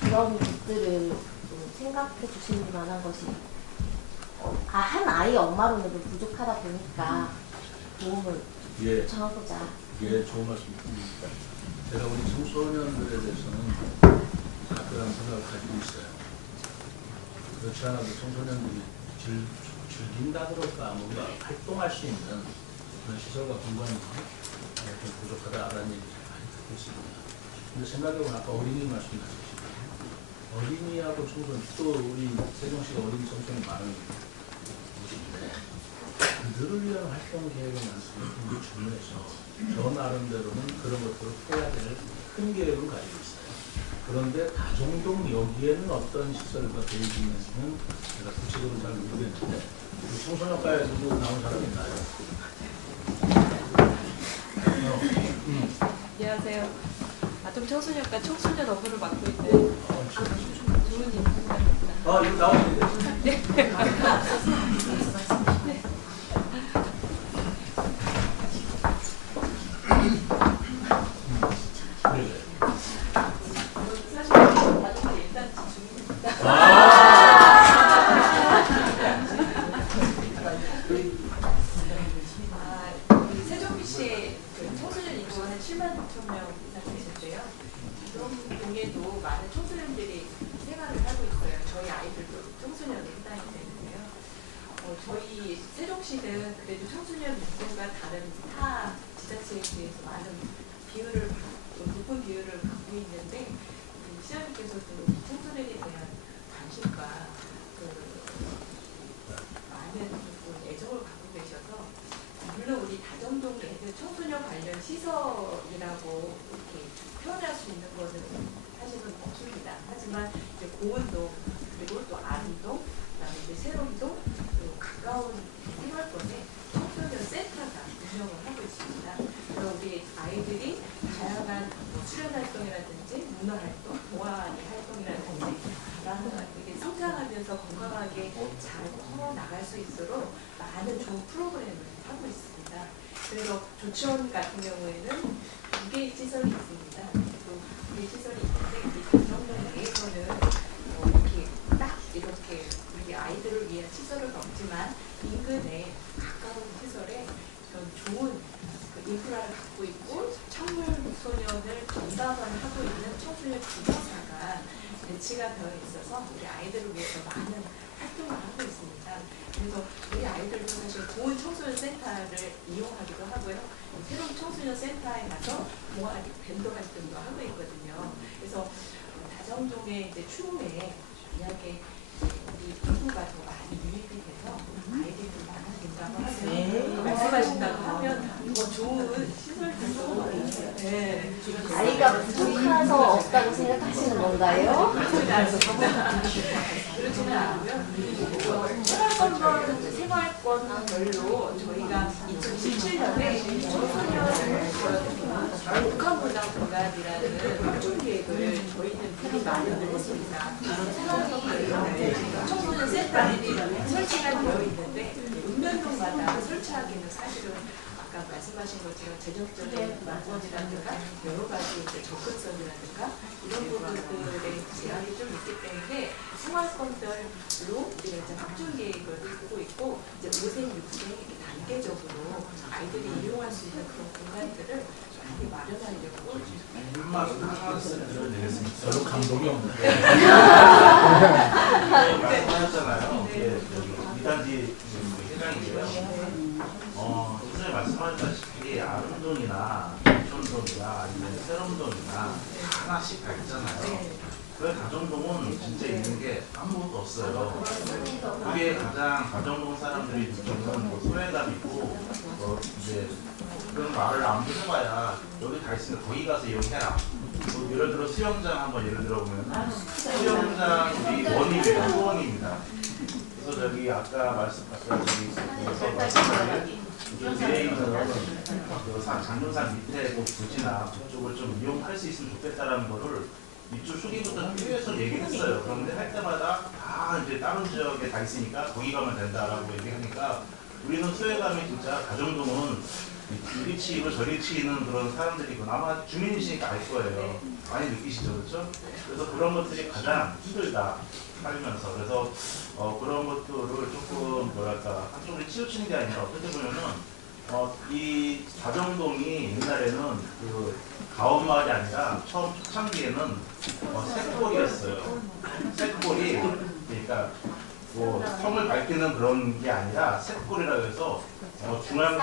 그런 것들을 좀 생각해 주실 만한 것이 한 아이 엄마로는 부족하다 보니까 도움을 예, 요청하고자. 예, 좋은 말씀입니다. 제가 우리 청소년들에 대해서는 각별한 생각을 가지고 있어요. 그렇지 않아도 청소년들이 즐긴다 그럴까 뭔가 활동할 수 있는 그런 시설과 공간이 좀 부족하다라는 얘기를 많이 듣고 있습니다. 근데 생각해보면 아까 어린이 말씀하셨죠. 어린이하고 청소년, 또 우리 세종시가 어린이 청소년이 많은 곳인데 그들을 위한 활동 계획을 만드는 게 중요해서 저 나름대로는 그런 것들을 해야 될 큰 계획을 가지고 있어요. 그런데 다정동 여기에는 어떤 시설과 계획이 있는지는 제가 구체적으로 잘 모르겠는데 청소년과에서도 나온 사람 있나요? 안녕하세요. 아동 청소년과 청소년 업무를 맡고 있는 조은희 부장입니다. 이거 나오는데. 네. 사실 가족들 일단 중입니다. 우리 세종시에 그 청소년 인구가 7만 6천 명 이상 되는데요. 그런 동에도 많은 청소년들이 생활을 하고 있어요. 저희 아이들도 청소년에 해당이 되는데요. 저희 세종시는 그래도 청소년 인구가 다른 타 지자체에 비해서 많은 비율을 높은 비율을 갖고 있는데 시장님께서도 청소년에 대한 관심과 많은 애정을 갖고 계셔서 물론 우리 다정동 애들 청소년 관련 시설이라고 이렇게 표현할 수 있는 것은 사실은 없습니다. 하지만 이제 고운동 그리고 또 아름동 그다음에 이제 새롬동 그리고 가까운 생활권에 청소년 센터가 운영을 하고 있습니다. 그래서 우리 아이들이 다양한 수련 활동이라든지 문화 활동, 동아리 활동이라든지 이게 성장하면서 건강하게 잘 커 나갈 수 있도록 많은 좋은 프로그램을 하고 있습니다. 그래서 조치원 같은 경우에는 2개의 시설이 있습니다. 또 2개의 시설이 있는데 이 다정동 내에서는 이렇게 우리 아이들을 위한 시설은 없지만 인근에 가까운 시설에 그런 좋은 인프라를 갖고 있고 청소년을 전담을 하고 있는 청소년 기관사가 배치가 되어 있어서 우리 아이들을 위해서 많은 활동을 하고 있습니다. 그래서 우리 아이들도 사실 좋은 청소년 센터를 이용하기도 하고요. 새로운 청소년 센터에 가서 동아리 밴드 활동도 하고 있거든요. 그래서 다정동의 이제 추후에 만약에 우리 인구가 더 많이 유입이 돼서 아이들이 좀 많아진다고 하면 말씀하신다고 하면 더 좋은 시설들도 아이가 부족해서 없다고 생각하시는 건가요? 그렇지는 않고요. 생활권별로 저희가 2017년에 청소년 북한문화공간이라는 활동 계획을 저희는 미리 마련을 했습니다. 청소년 센터들이 설치가 되어 있는데 읍면동마다 설치하기는 사실은 아까 말씀하신 것처럼 재정적인 방법이라든가 여러 가지 이제 접근성이라든가 이런 부분들의 제약이 좀 있기 때문에 생활권별로 우리가 이제 확충 계획을 갖고 있고 이제 5세, 6세 이렇게 단계적으로 아이들이 이용할 수 있는 그런 공간들을 많이 마련하려고 별로 감동이 없는데. 말씀하셨잖아요. 여기 이단지 회장이고요. 선생님 말씀하셨다시피 아름동이나 인천동이나 아니면 새롬동이나 하나씩 다 있잖아요. 왜 다정동은 진짜 있는 게 아무것도 없어요. 그게 가장 다정동 사람들이 느끼는 소외감 있고 이제 그런 말을 아무리 해봐야 여기 다 있으니까 거기 가서 이용해라. 예를 들어 수영장 한번 예를 들어보면 수영장 우리 원입니다. 소원입니다. 그래서 저기 아까 말씀하신 뒤에 있는 그 장릉산 밑에 그 부지나 그쪽을 좀 이용할 수 있으면 좋겠다라는 거를 이쪽 초기부터 계속 얘기를 했어요. 그런데 할 때마다 다 이제 다른 지역에 다 있으니까 거기 가면 된다라고 얘기하니까 우리는 수해 가면 진짜 가정동은 이리 치이고 저리 치이는 그런 사람들이구나. 아마 주민이시니까 알 거예요. 많이 느끼시죠, 그렇죠? 그래서 그런 것들이 가장 힘들다 살면서. 그래서 그런 것들을 조금 뭐랄까 한쪽으로 치우치는 게 아니라 어떻게 보면은 이 다정동이 옛날에는 그 가온마을이 아니라 처음 초창기에는 쇳골이었어요. 쇳골이 그러니까 뭐 성을 밝히는 그런 게 아니라 쇳골이라고 해서 중앙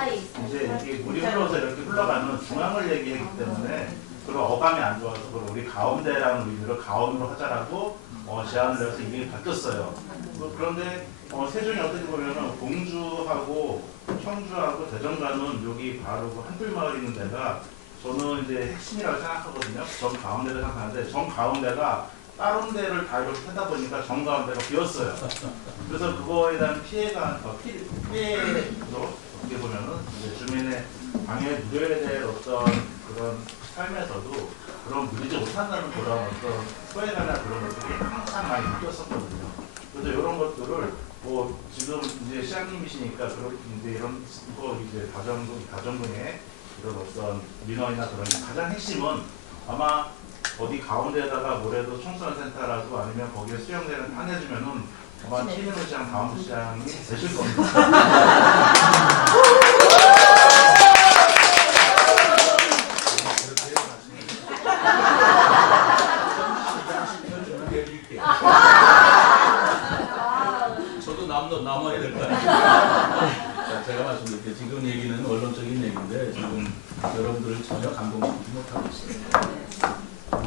이제 이게 물이 흘러서 이렇게 흘러가는 중앙을 얘기하기 때문에 그런 어감이 안 좋아서 그걸 우리 가운데라는 의미로 가온으로 하자라고 제안을 해서 이게 바뀌었어요. 그런데 세종이 어떻게 보면은 공주하고 청주하고 대전가는 여기 바로 그 한풀마을 있는 데가 저는 이제 핵심이라고 생각하거든요. 정 가운데를 생각하는데 정 가운데가 다른 데를 다 이렇게 하다 보니까 정 가운데가 비었어요. 그래서 그거에 대한 피해로 어떻게 보면은 이제 주민의 방해 무료에 대한 어떤 그런 삶에서도 그런 누리지 못한다는 그런 어떤 소외감이나 그런 것들이 항상 많이 느꼈었거든요. 그래서 이런 것들을 뭐 지금 이제 시장님이시니까 그런 이제 이런 거 이제 다정동의 이런 어떤 민원이나 그런 가장 핵심은 아마 어디 가운데에다가 뭐래도 청소년 센터라도 아니면 거기에 수용되는 한해주면은 아마 최민호 시장 다음 시장이 되실 겁니다. 저도 남아야 될 것 같아요. 제가 말씀드릴게요. 지금 얘기는 원론적인 얘기인데 지금 여러분들을 전혀 감동시키지 못하고 있습니다.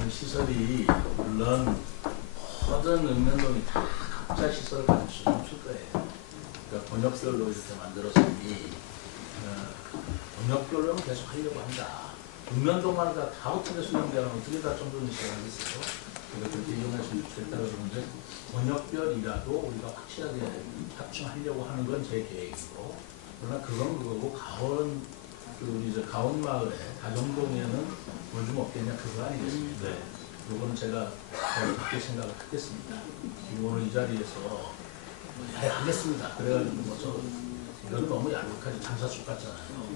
시설이 물론 모든 읍면동이 다 각자 시설을 가질 수는 없을 거예요. 그러니까 번역별로 이렇게 만들었으니 번역별로는 계속 하려고 한다. 읍면동마다 다 어떻게 수용되면 어떻게 다 청소년 시설하겠어요? 그러니까 그렇게 이용했으면 좋겠다 그러는데 번역별이라도 우리가 확실하게 합충하려고 하는 건 제 계획이고, 그러나 그건 그거고 우리 이제 가온마을에 다정동에는 뭘 좀 없겠냐 그거 아니겠습니까? 네. 이거는 제가 그렇게 생각을 하겠습니다. 오늘 이 자리에서 하겠습니다. 그래가지고 이거는 너무 얄팍하지 장사숙 같잖아요.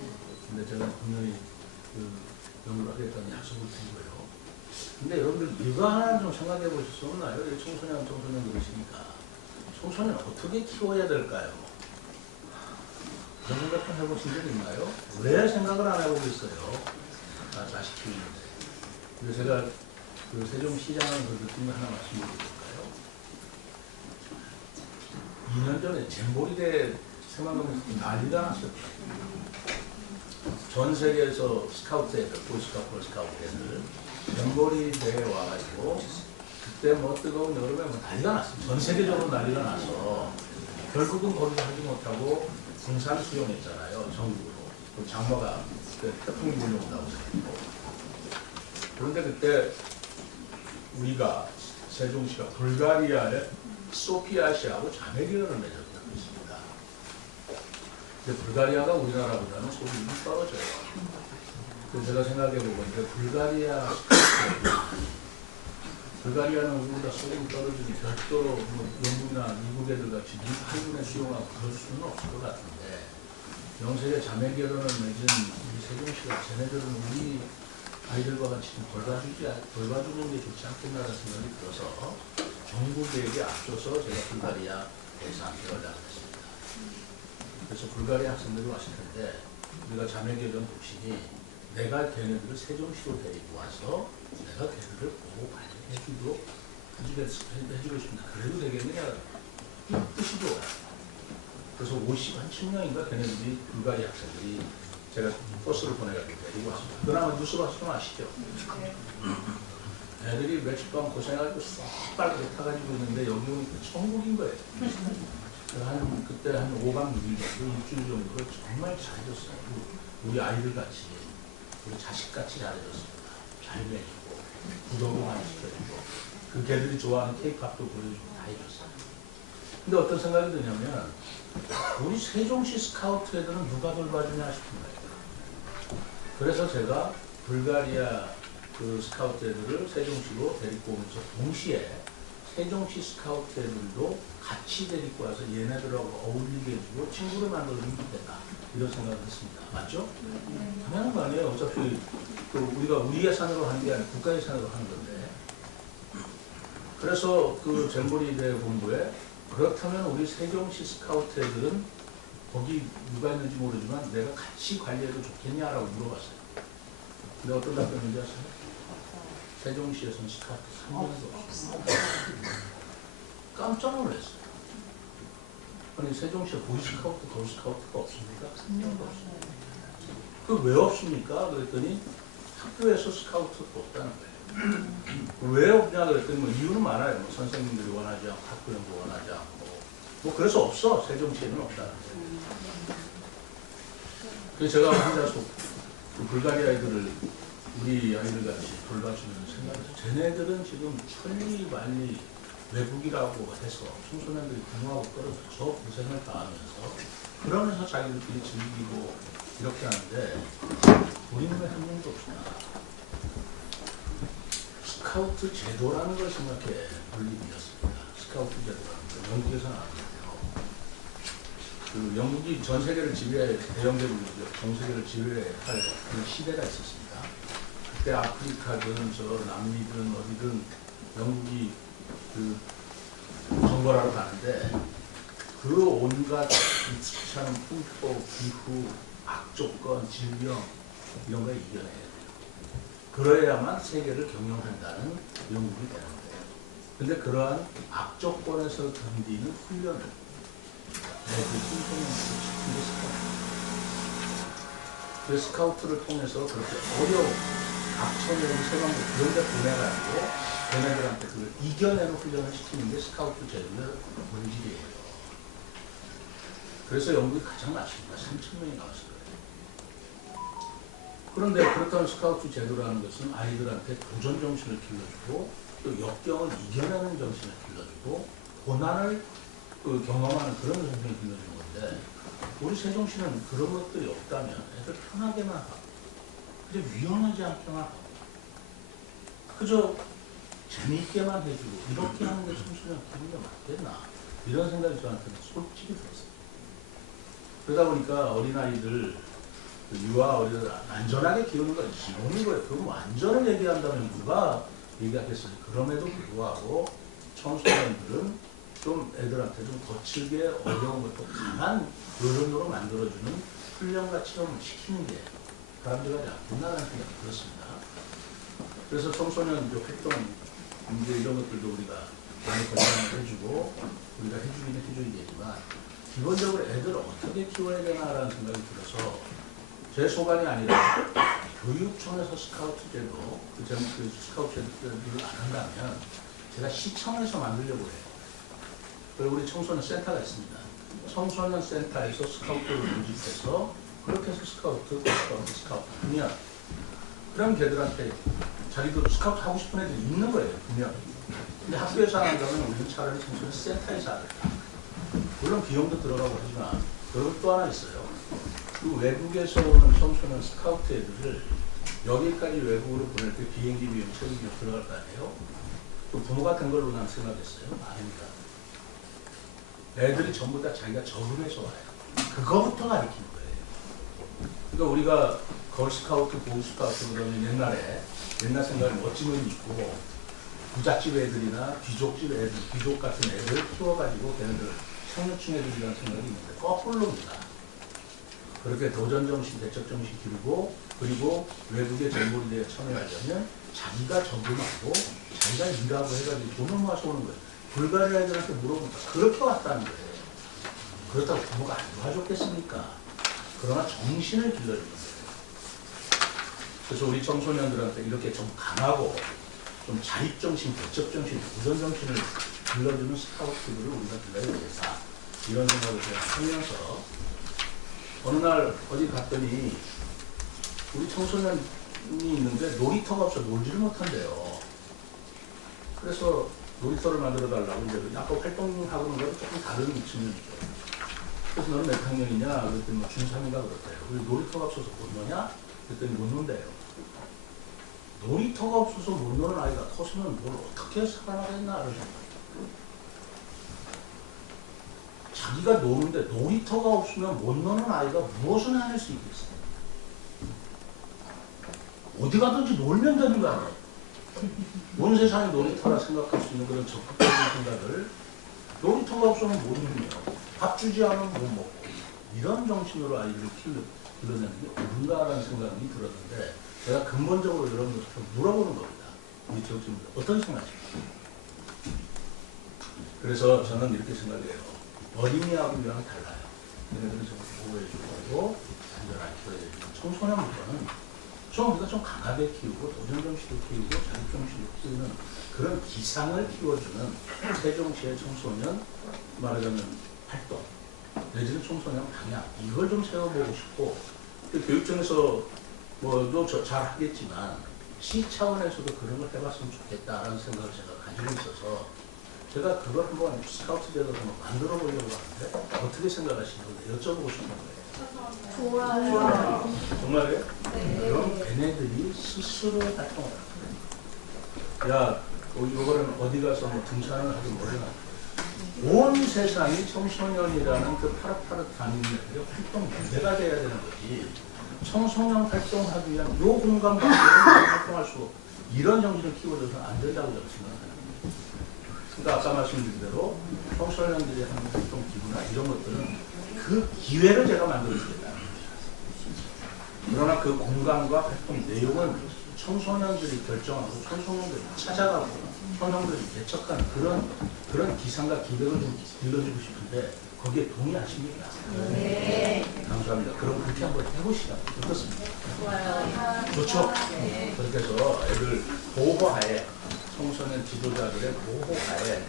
근데 제가 분명히 연구를 하겠다는 약속을 드리고요. 근데 여러분들 이거 하나 좀 생각해 보실 수 없나요? 청소년 그러시니까 청소년 어떻게 키워야 될까요? 그런 생각 좀 해보신 적 있나요? 왜 생각을 안 해보고 있어요? 자식 키우는데. 근데 제가 세종시장은 그 느낌을 하나 말씀드릴까요? 2년 전에 잼보리대 생방송에서 난리가 났었죠. 전 세계에서 스카우트 애들, 보이스카우트 애들 잼보리대에 와가지고 그때 뭐 뜨거운 여름에 뭐 난리가 났어요. 전 세계적으로 난리가 나서 결국은 거기서 하지 못하고 군산 수용했잖아요. 전국으로. 그 장마가 태풍이 몰려온다고 생각했고. 그런데 그때 우리가 세종시가 불가리아의 소피아시아하고 자매결연을 맺었다고 했습니다. 근데 불가리아가 우리나라보다는 소득이 떨어져요. 그래서 제가 생각해보고 이제 불가리아는 우리보다 소득이 떨어지니 별도로 영국이나 미국 애들 같이 미국에 수용하고 그럴 수는 없을 것 같은데 영세의 자매결연을 맺은 우리 세종시가 쟤네들은 우리 아이들과 같이 좀 돌봐주는 게 좋지 않겠나라는 생각이 들어서 정부계획에 앞서서 제가 불가리아 대사한테 연락을 했습니다. 그래서 불가리아 학생들이 왔을 텐데 우리가 자매결연 독신이 내가 걔네들을 세종시로 데리고 와서 내가 걔네들을 보고 해주고 싶습니다. 그래도 되겠느냐 뜻이죠. 그래서 50명 걔네들이 불가리아 학생들이 제가 버스를 보내가지고 데리고 왔습니다. 그나마 뉴스 봤으면 아시죠? 애들이 며칠 동안 고생해가지고 싹빨게 타가지고 있는데 여기 오니까 천국인 거예요. 그때 한 5박 6일 정도, 일주일 정도를 정말 잘해줬어요. 우리 아이들 같이, 우리 자식같이 잘해줬습니다. 잘 먹이고, 구독도 많이 시켜주고, 그 걔들이 좋아하는 케이팝도 보여주고 다 해줬어요. 근데 어떤 생각이 드냐면, 우리 세종시 스카우트 애들은 누가 돌봐주냐 싶은 거예요. 그래서 제가 불가리아 그 스카우트 애들을 세종시로 데리고 오면서 동시에 세종시 스카우트 애들도 같이 데리고 와서 얘네들하고 어울리게 해주고 친구를 만들어주면 좋겠다. 이런 생각을 했습니다. 맞죠? 당연한 거 아니에요. 어차피 우리가 우리 예산으로 하는 게 아니라 국가 예산으로 하는 건데. 그래서 그 잼버리 대회 본부에 그렇다면 우리 세종시 스카우트 애들은 거기 누가 있는지 모르지만 내가 같이 관리해도 좋겠냐라고 물어봤어요. 근데 어떤 답변인지 아세요? 세종시에서는 스카우트 3명도 없어요. 깜짝 놀랐어요. 아니 세종시에 보이스카우트, 걸스카우트가 없습니까? 3명도 없습니다. 그 왜 없습니까? 그랬더니 학교에서 스카우트가 없다는 거예요. 왜 없냐 그랬더니 뭐 이유는 많아요. 뭐 선생님들이 원하지 않고 학교연도 원하지 않고 뭐 그래서 없어. 세종시에는 없다는 거예요. 그래서 제가 혼자서 그 불가리아 아이들을 우리 아이들 같이 돌봐주면서 생각해서 쟤네들은 지금 천리만리 외국이라고 해서 청소년들이 공부하고 떨어져서 고생을 당하면서 그러면서 자기들끼리 즐기고 이렇게 하는데 우리는 왜 한 명도 없나. 스카우트 제도라는 걸 생각해 볼 일이었습니다. 스카우트 제도라는 거 영국에서는 안 돼요. 그 영국이 전 세계를 지배해 대영 제국이죠. 전 세계를 지배할 그런 시대가 있었습니다. 그때 아프리카든 저 남미든 어디든 영국이 그 정벌하러 가는데 그 온갖 귀찮은 풍토, 기후, 악조건, 질병 이런 거 이겨내야 돼요. 그래야만 세계를 경영한다는 영국이 되는 거예요. 근데 그러한 악조건에서 견디는 훈련을 애들 청소년들이 시키는 게 스카우트. 그 스카우트를 통해서 그렇게 어려운 악천후의 세방도 그런 데 보내가지고 걔네들한테 그걸 이겨내는 훈련을 시키는 게 스카우트 제도의 본질이에요. 그래서 영국이 가장 많습니다. 3,000명이 나왔어요. 그런데 그렇다면 스카우트 제도라는 것은 아이들한테 도전 정신을 길러주고 또 역경을 이겨내는 정신을 길러주고 고난을 경험하는 그런 정신을 길러주는 건데 우리 세종시는 그런 것들이 없다면 애들 편하게만 하고 그저 위험하지 않게만 하고 그저 재미있게만 해주고 이렇게 하는 게 청소년 기분이 맞겠나 이런 생각이 저한테는 솔직히 들었어요. 그러다 보니까 어린아이들 유아 어린아이들 안전하게 키우는 건 기본인 거예요. 그럼 안전을 얘기한다면 누가 얘기하겠어요. 그럼에도 불구하고 청소년들은 좀 애들한테 좀 거칠게 어려운 것도 강한 어른으로 만들어주는 훈련과 체험을 시키는 게 바람직하지 않겠나라는 생각이 들었습니다. 그래서 청소년 활동 문제 이런 것들도 우리가 많이 권장을 해주고 우리가 해주기는 해줘야겠지만 기본적으로 애들을 어떻게 키워야 되나라는 생각이 들어서 제 소관이 아니라 교육청에서 스카우트 제도 그 스카우트 제도를 안 한다면 제가 시청에서 만들려고 해요. 그리고 우리 청소년 센터가 있습니다. 청소년 센터에서 스카우트를 모집해서 그렇게 해서 스카우트 하면 그럼 걔들한테 자기도 스카우트 하고 싶은 애들이 있는 거예요. 분명히. 근데 학교에서 안 한다면 우리는 차라리 청소년 센터에서 하겠다. 물론 비용도 들어가고 하지만 그리고 또 하나 있어요. 그 외국에서 오는 청소년 스카우트 애들을 여기까지 외국으로 보낼 때 비행기 비용, 체류 비용 들어갈 거 아니에요. 또 부모가 된 걸로 난 생각했어요. 아닙니다. 애들이 전부 다 자기가 적응해서 와요. 그거부터 가르치는 거예요. 그러니까 우리가 걸스카우트, 보이스카우트 그러면 옛날 생각에 멋짐은 있고 부잣집 애들이나 귀족집 애들, 귀족 같은 애들을 키워가지고 걔네들 상류층 애들이라는 생각이 있는데 거꾸로입니다. 그렇게 도전정신, 대척정신 기르고 그리고 외국의 잼버리대에 참여하려면 자기가 적응하고 자기가 일하고 해가지고 돈을 모아서 오는 거예요. 불가리아 애들한테 물어보니까 그렇게 왔다는 거예요. 그렇다고 부모가 안 도와줬겠습니까? 그러나 정신을 길러주는 거예요. 그래서 우리 청소년들한테 이렇게 좀 강하고 좀 자립정신, 대척정신, 도전정신을 길러주는 스카우트들을 우리가 길러야 되겠다. 이런 생각을 제가 하면서 어느 날 어디 갔더니 우리 청소년이 있는데 놀이터가 없어 놀지를 못한대요. 그래서 놀이터를 만들어 달라고 이제 아까 활동하고는 거랑 조금 다른 측면이죠. 그래서 너는 몇 학년이냐? 그랬더니 뭐 중3인가 그렇대요. 우리 놀이터가 없어서 못 노냐? 그랬더니 못 논대요. 놀이터가 없어서 못 노는 아이가 커서는 뭘 어떻게 살아가겠나? 자기가 노는데 놀이터가 없으면 못 노는 아이가 무엇을 해낼 수 있겠어요? 어디 가든지 놀면 되는 거 아니에요? 온 세상이 놀이터라 생각할 수 있는 그런 적극적인 생각을 놀이터가 없으면 못 놀며 밥 주지 않으면 못 먹고 이런 정신으로 아이를 길러내는 게 옳은가라는 생각이 들었는데 제가 근본적으로 이런 것을 물어보는 겁니다. 우리 지역주민들 어떻게 생각하십니까? 그래서 저는 이렇게 생각해요. 어린이하고는 달라요. 얘네들은 좀 보호해주고 안전하게 키워야죠. 청소년부터는 좀 우리가 좀 강하게 키우고 도전정신도 키우고 자립정신도 키우는 그런 기상을 키워주는 세종시의 청소년 말하자면 활동 내지는 청소년 방향 이걸 좀 세워보고 싶고 교육청에서 뭐도 잘 하겠지만 시 차원에서도 그런 걸 해봤으면 좋겠다라는 생각을 제가 가지고 있어서 제가 그걸 한번 스카우트 제도로 한번 만들어 보려고 하는데 어떻게 생각하시는 건데 여쭤보고 싶은 거예요. 좋아요. 정말요? 네. 그럼 걔네들이 스스로 활동을 하는 야, 이거는 어디 가서 뭐 등산을 하든 뭐든 온 세상이 청소년이라는 그 파릇파릇한 인물들의 활동 무대가 돼야 되는 거지. 청소년 활동하기 위한 요 공간밖에 활동할 수 없고 이런 정신을 키워줘서는 안 된다고 저는 생각합니다. 그러니까 아까 말씀드린 대로 청소년들이 하는 활동 기구나 이런 것들은 그 기회를 제가 만들어주겠다. 그러나 그 공간과 활동 내용은 청소년들이 결정하고 청소년들이 찾아가고 청소년들이 개척하는 그런 기상과 기백을 좀 길러주고 싶은데 거기에 동의하십니까? 네. 감사합니다. 그럼 그렇게 한번 해보시죠. 어떻습니까? 좋아요. 좋죠? 그렇게 해서 애들 보호하에 청소년 지도자들의 보호하에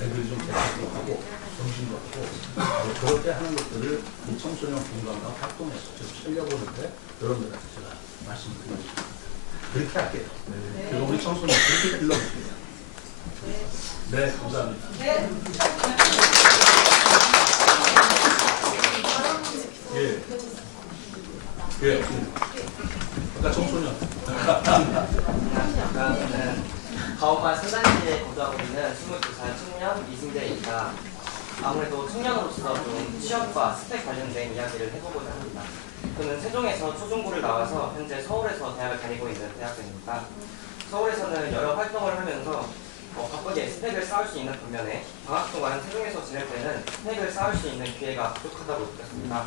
애들이 좀 개척도 하고 정신도 하고 그렇게 하는 것들을 이 청소년 공간과 활동에서 좀 살려보는데 여러분들한테 제가 말씀드리겠습니다. 그렇게 할게요. 그리고 우리 청소년 그렇게 길러보세요. 네, 감사합니다. 예. 예. 아까 청소년. 저는 가오만 상단지에 거주하고 있는 22살 청년 이승재입니다. 아무래도 청년으로서 좀 취업과 스펙 관련된 이야기를 해보고자 합니다. 저는 세종에서 초중고를 나와서 현재 서울에서 대학을 다니고 있는 대학생입니다. 서울에서는 여러 활동을 하면서 바쁘게 스펙을 쌓을 수 있는 반면에 방학 동안 세종에서 지낼 때는 스펙을 쌓을 수 있는 기회가 부족하다고 느꼈습니다.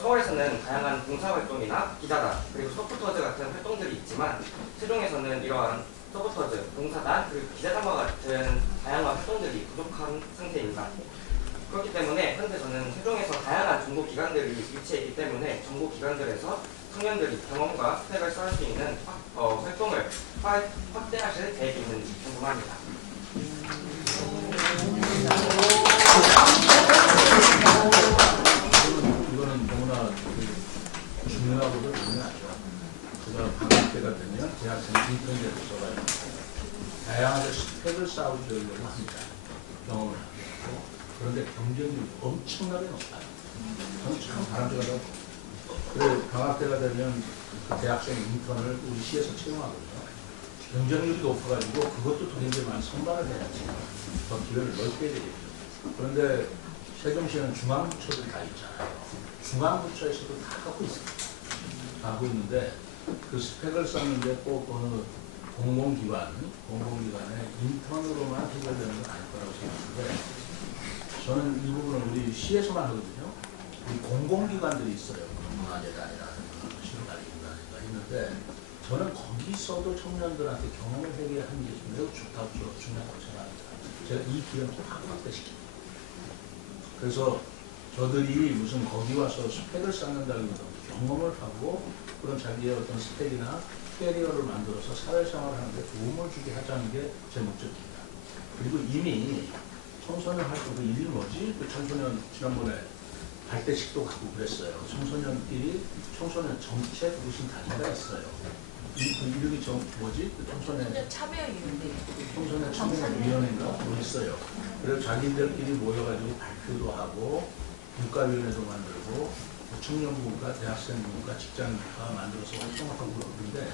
서울에서는 다양한 봉사활동이나 기자단, 그리고 서포터즈 같은 활동들이 있지만 세종에서는 이러한 서포터즈, 봉사단, 그리고 기자단과 같은 다양한 활동들이 부족한 상태입니다. 그렇기 때문에 현재 저는 세종에서 다양한 정보기관들이 위치해 있기 때문에 정보기관들에서 청년들이 경험과 스펙을 쌓을 수 있는 활동을 확대하실 계획이 있는지 궁금합니다. 이거는 너무나 중요하고도 중요하죠. 제가 방학 때가 되면 대학생 인턴제를 써가지고 다양하게 스펙을 쌓으려고 합니다. 경험을 하고 그런데 경쟁률이 엄청나게 높아요. 저는 참 바람직하다고. 그래 방학 때가 되면 그 대학생 인턴을 우리 시에서 채용하거든요. 경쟁률이 높아가지고 그것도 굉장히 많이 선발을 해야지 더 기회를 넓게 되겠죠. 그런데 세종시는 중앙부처들이 다 있잖아요. 중앙부처에서도 다 하고 있습니다. 다 하고 있는데 그 스펙을 쌓는데 꼭 어느 공공기관의 인턴으로만 해결되는 건 아닐 거라고 생각하는데 저는 이 부분은 우리 시에서만 하거든요. 우리 공공기관들이 있어요. 문화재단이라든가 시민관리기관이라든가 있는데 저는 거기서도 청년들한테 경험을 하게 하는 게 매우 좋다고 중요하다고 생각합니다. 제가 이 기회를 꼭 확대시킵니다. 그래서 저들이 무슨 거기 와서 스펙을 쌓는다기보다 경험을 하고 그런 자기의 어떤 스펙이나 캐리어를 만들어서 사회생활을 하는데 도움을 주게 하자는 게 제 목적입니다. 그리고 이미 청소년 활동, 그 이름이 뭐지? 그 청소년 지난번에 발대식도 가고 그랬어요. 청소년끼리 청소년 정책 무슨 단체가 있어요. 그 이름이 뭐지? 그 청소년 참여위원회. 청소년 참여위원회인가 뭐 있어요. 그래서 자기들끼리 모여가지고 발표도 하고 국가위원회도 만들고 청년부가 대학생부가 직장부가 만들어서 활동하고 그러는데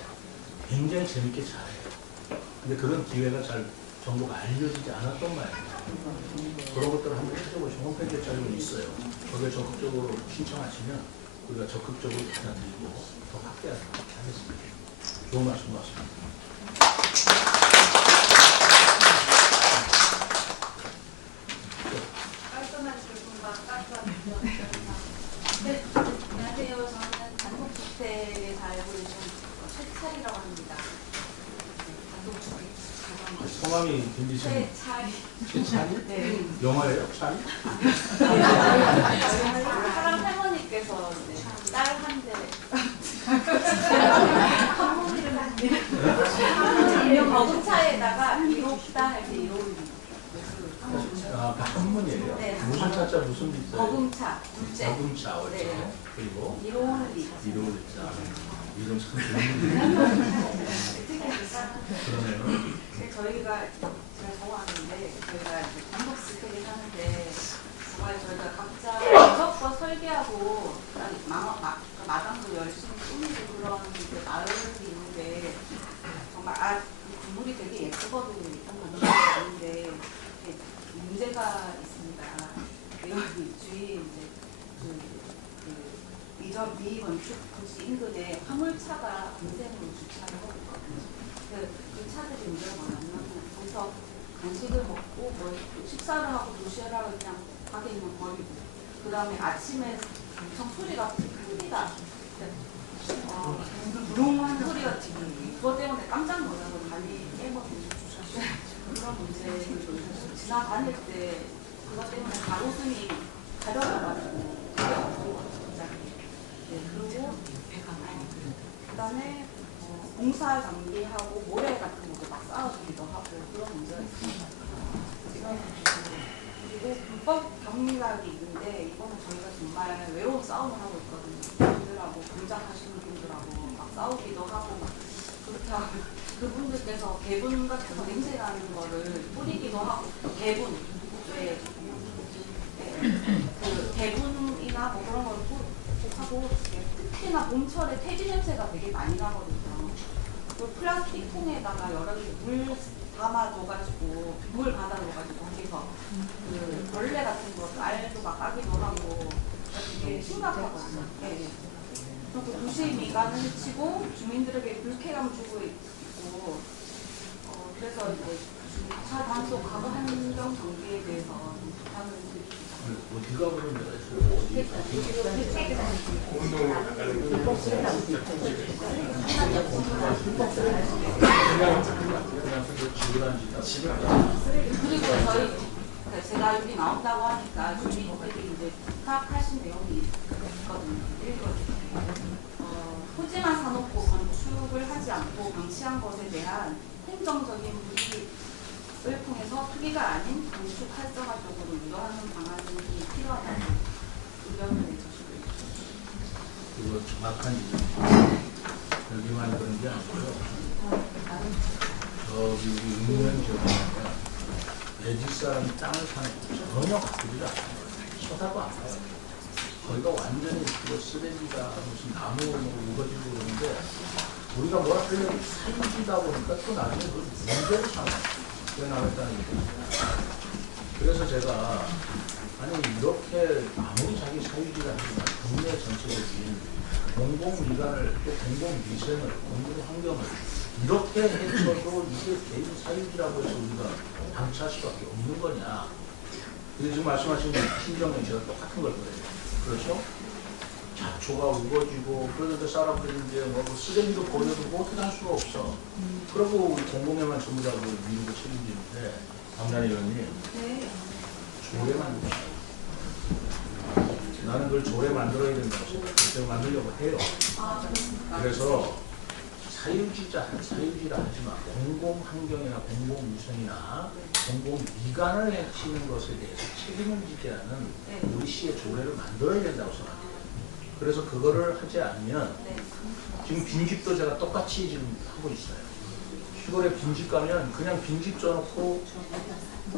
굉장히 재밌게 잘해요. 근데 그런 기회가 잘 정보가 알려지지 않았던 말이에요. 그런 것들을 한번 해보시면 홈페이지에 자료가 있어요. 거기에 적극적으로 신청하시면 우리가 적극적으로 받아들이고 더 확대하도록 하겠습니다. 좋은 말씀 고맙습니다. 깔끔한 질문과 깔끔한 네, 안녕하세요. 저는 단독주택에 살고 있는 최찰이라고 합니다. 단독주택 가정. 성함이 들리시는 최찰이. 최찰이? 네. 영어예요? 찰이? 사람 할머니께서 딸 한 대. 한문이를 한 대. 거금차에다가 1호 딸 이렇게 1호. 아, 한문이에요? 네. 무슨 차자 무슨 비자? 거금차, 둘째. 거금차, 옳죠. 네. 그리고 이론리. 이름을 자 이름 참 좋은데. 그러네요. 저희가 제가 적어왔는데 저희가 이제 단독주택에 사는데 정말 저희가 각자 구석과 설계하고 마당도 열심히 꾸미고 그런 이제 마을이 있는데 정말 이 건물이 되게 예쁘거든요. 이런 건물이 있는데 문제가 있습니다. 여기 주위에 이제 이전 미건축 도시 인근에 화물차가 인생으로 주차를 하고 있거든요. 그 차들이 문제가 뭐냐면 거기서 간식을 먹고 뭐 식사를 하고 도시를 하고 그냥 가게 있는 버리고 그 다음에 아침에 엄청 소리가 큽니다. 부릉하는 소리가 지금 그것 때문에 깜짝 놀라고 달리 깨먹는 그런 문제를 지나다닐 때 그것 때문에 가로등이 가려져가지고 그게 없는 거죠. 네, 그리고 그 다음에 공사 장비하고 모래 같은 것도 막 쌓아주기도 하고 그런 문제가 있습니다. 그리고 불법 경락이 있는데 이거는 저희가 정말 외로운 싸움을 하고 있거든요. 분들하고 공작하시는 분들하고 막 싸우기도 하고 막 그렇게 하고 그분들께서 개분 같은 거 냄새 나는 거를 뿌리기도 하고 개분 그 개분이나 뭐 그런 걸 하고 특히나 봄철에 퇴비 냄새가 되게 많이 나거든요. 그 플라스틱 통에다가 여러 개 물 담아줘가지고 물 받아줘가지고 거기서 그 벌레 같은 거 알도 막 까기도 하고 되게 심각하거든요. 네. 그리고 도시 미관을 치고 주민들에게 불쾌감 주고 있고 그래서 이제 차 단속 과거 환경 정비에 대해서 부탁을 드립니다. 어디가 그런 데가 있어요? 운동을 나가는 그리고 저희 제가 여기 나온다고 하니까 주민들이 이제 부탁하신 내용이 있거든요. 토지만 사놓고 건축을 하지 않고 방치한 것에 대한 행정적인 불이익을 통해서 투기가 아닌 건축 활성화 쪽으로 유도하는 방안이 필요하다고 의견을 내주시고 있습니다. 그거 정확한 지점. 여기만 그런 게 아니고요. 저기 우리 응면 지역에 외지 사람이 땅을 사는 거 전혀 바꾸지가 않아요. 쳐다도 안 봐요. 거기가 완전히 그거 쓰레기가 무슨 나무 뭐 우거지고 그러는데 우리가 뭘 하려고 사유지다 보니까 또 나중에 그 문제를 삼아요. 왜 나왔다는 얘기입니다. 그래서 제가 아니 이렇게 아무리 자기 사유지라 하지만 국내 전체적인 공공미관을 또 공공위생을 공공환경을 이렇게 해쳐도 이게 개인 사유지라고 해서 우리가 방치할 수밖에 없는 거냐. 그래서 지금 말씀하신 신정영 씨가 똑같은 걸 그래요. 그렇죠? 잡초가 우거지고 그러는데 사람들이 이제 뭐 쓰레기도 버려도 뭐 어떻게 할 수가 없어. 그러고 우리 공공에만 전부 다 미루고 책임지는데 박나래 의원님 조례 만드시죠. 나는 그걸 조례 만들어야 된다고 생각해요. 만들려고 해요. 그래서 사유지라 하지만 공공환경이나 공공위생이나 공공미관을 해치는 것에 대해서 책임을 지게 하는 우리 시의 조례를 만들어야 된다고 생각해요. 그래서 그거를 하지 않으면 지금 빈집도 제가 똑같이 지금 하고 있어요. 시골에 빈집 가면 그냥 빈집 줘놓고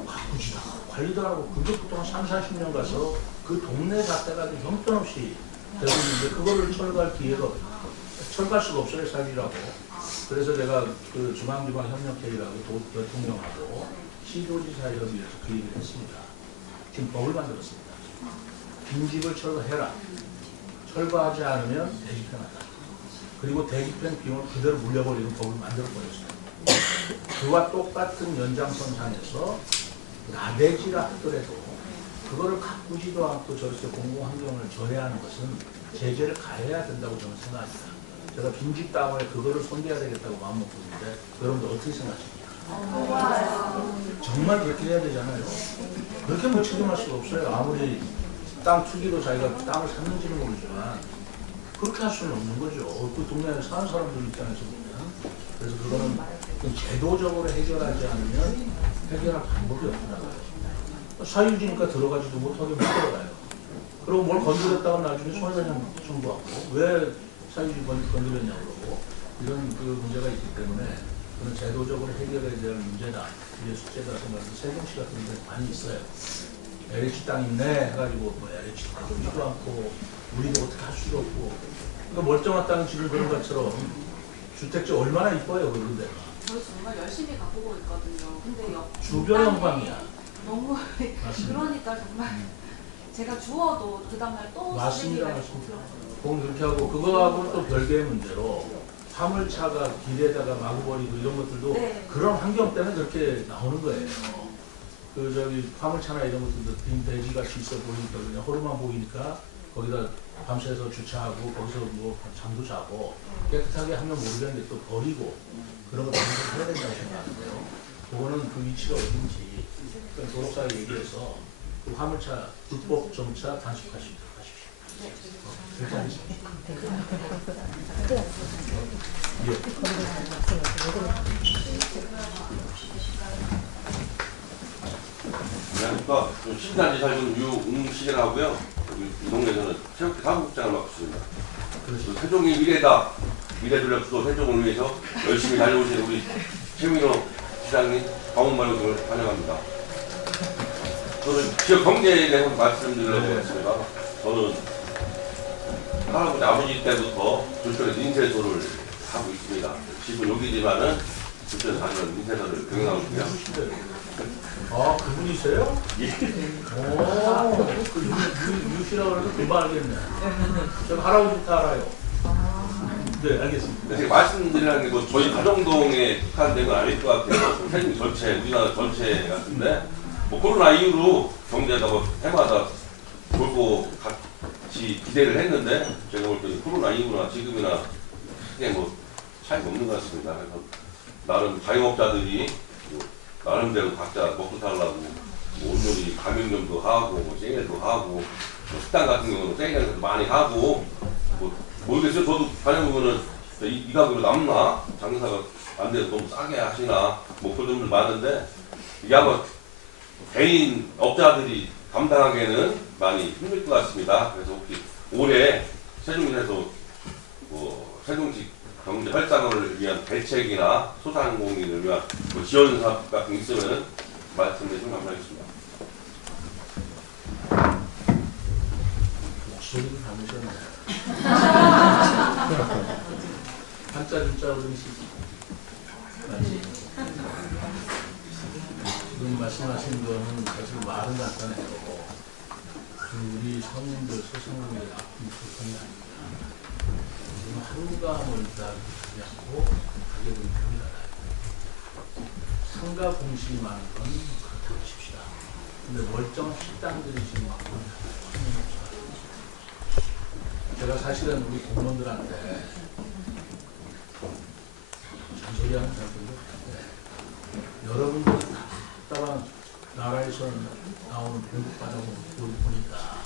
가꾸지도 않고 관리도 안 하고 그게 보통 한 3, 40년 가서 그 동네 자체가 형편없이 되고 있는데 그거를 철거할 기회가 철거할 수가 없어요. 살리라고. 그래서 제가 그 중앙지방협력회의라고 대통령하고 시도지사협의회에서 그 얘기를 했습니다. 지금 법을 만들었습니다. 빈집을 철거해라. 철거하지 않으면 대집행하다. 그리고 대집행 비용을 그대로 물려버리는 법을 만들어버렸어요. 그와 똑같은 연장선상에서 나대지라 하더라도 그거를 가꾸지도 않고 저렇게 공공환경을 저해하는 것은 제재를 가해야 된다고 저는 생각합니다. 제가 빈집 땅을 그거를 손대야 되겠다고 마음먹고 있는데 여러분들 어떻게 생각하십니까? 정말 그렇게 해야 되잖아요. 그렇게 뭐 책임할 수가 없어요. 아무리 땅 투기로 자기가 땅을 샀는지는 모르지만 그렇게 할 수는 없는 거죠. 그 동네에 사는 사람들 입장에서 보면. 그래서 그거는 제도적으로 해결하지 않으면 해결할 방법이 없더라고요. 사유지니까 들어가지도 못하게 못 들어가요. 그리고 뭘 건드렸다가 나중에 손해배상 청구하고 왜 사유지 건드렸냐고 그러고 이런 그 문제가 있기 때문에 그런 제도적으로 해결해야 될 문제다. 이게 숙제다 생각해서 세종시 같은 데 많이 있어요. LH 땅 있네 해가지고 뭐 LH 가져오지도 않고 우리도 어떻게 할 수도 없고 그러니까 멀쩡한 땅은 지금 그런 것처럼 주택지 얼마나 이뻐요 그런 데가. 저희 정말 열심히 가꾸고 있거든요. 근데 주변 영광이야. 너무 그러니까 정말 제가 주워도 그 다음날 또 맞습니다. 쓰레기가 맞습니다. 그건 그렇게 하고 그거하고 또 별개의 문제로 화물차가 길에다가 마구 버리고 이런 것들도 네. 그런 환경 때문에 그렇게 나오는 거예요. 그 저기 화물차나 이런 것들도 빈 돼지같이 있어 보이니까 그냥 허름만 보이니까 거기다 밤새서 주차하고 거기서 뭐 잠도 자고 깨끗하게 하면 모르겠는데 또 버리고 그런 것도 해야 된다고 생각하는데요. 그거는 그 위치가 어딘지 도로사에 얘기해서 그 화물차 불법 정차 단속하십시오. 그렇게 하겠습니다. 예. 안녕하십니까. 신단지 살고 유웅식이라고요. 이 동네에서는 체육회 사무국장을 맡고 있습니다. 그래서 세종이 미래다. 미래전략수도 세종을 위해서 열심히 달려오신 우리 최민호 시장님 방문 말씀을 환영합니다. 저는 지역 경제에 대해서 말씀드리려고 했습니다. 저는 할아버지 아버지 때부터 조천에서 인쇄소를 하고 있습니다. 집은 여기지만은 조천에서 하는 인쇄소를 경영하고 있고요. 아, 그분이세요? 예. 오, 그 유씨라고 그래서 금방 알겠네. 제가 할아버지부터 알아요. 네, 알겠습니다. 제가 말씀드리는 게 뭐 저희 가정동에 국한된 건 아닐 것 같아요. 세계 전체, 우리나라 전체 같은데 뭐 코로나 이후로 경제가 뭐 해마다 좋고 같이 기대를 했는데 제가 볼 때는 코로나 이후나 지금이나 크게 뭐 차이가 없는 것 같습니다. 그래서 나름 자영업자들이 나름대로 각자 먹고 살라고 뭐 온전히 가맹점도 하고 뭐 세일도 하고 뭐 식당 같은 경우는 세일도 많이 하고 뭐 모르겠어요. 저도 다녀보면은 이 가격으로 남나 장사가 안 돼서 너무 싸게 하시나 뭐 그런 분들 많은데 이게 아마 개인 업자들이 감당하기에는 많이 힘들 것 같습니다. 그래서 혹시 올해 세종시에서 뭐 세종시 경제 활성화를 위한 대책이나 소상공인을 위한 뭐 지원 사업 같은 게 있으면 말씀해 주시면 감사하겠습니다. 목소리를 담으셨네. 한자 진짜 그러시 맞지? 지금 말씀하신 거는 사실 말은 간단해요. 우리 성인들 소상공인의 아픈 고통이 아닙니다. 지금 하루가 멀다 그러지 않고 가격은 병이 달라요. 상가 공실이 많은 건 그렇다고 칩시다. 근데 멀쩡한 식당들이 지금 막 제가 사실은 우리 공무원들한테 잔소리하는 사람들도 같은데 여러분들 답답한 나라에서 나오는 공급받아온 돈 보니까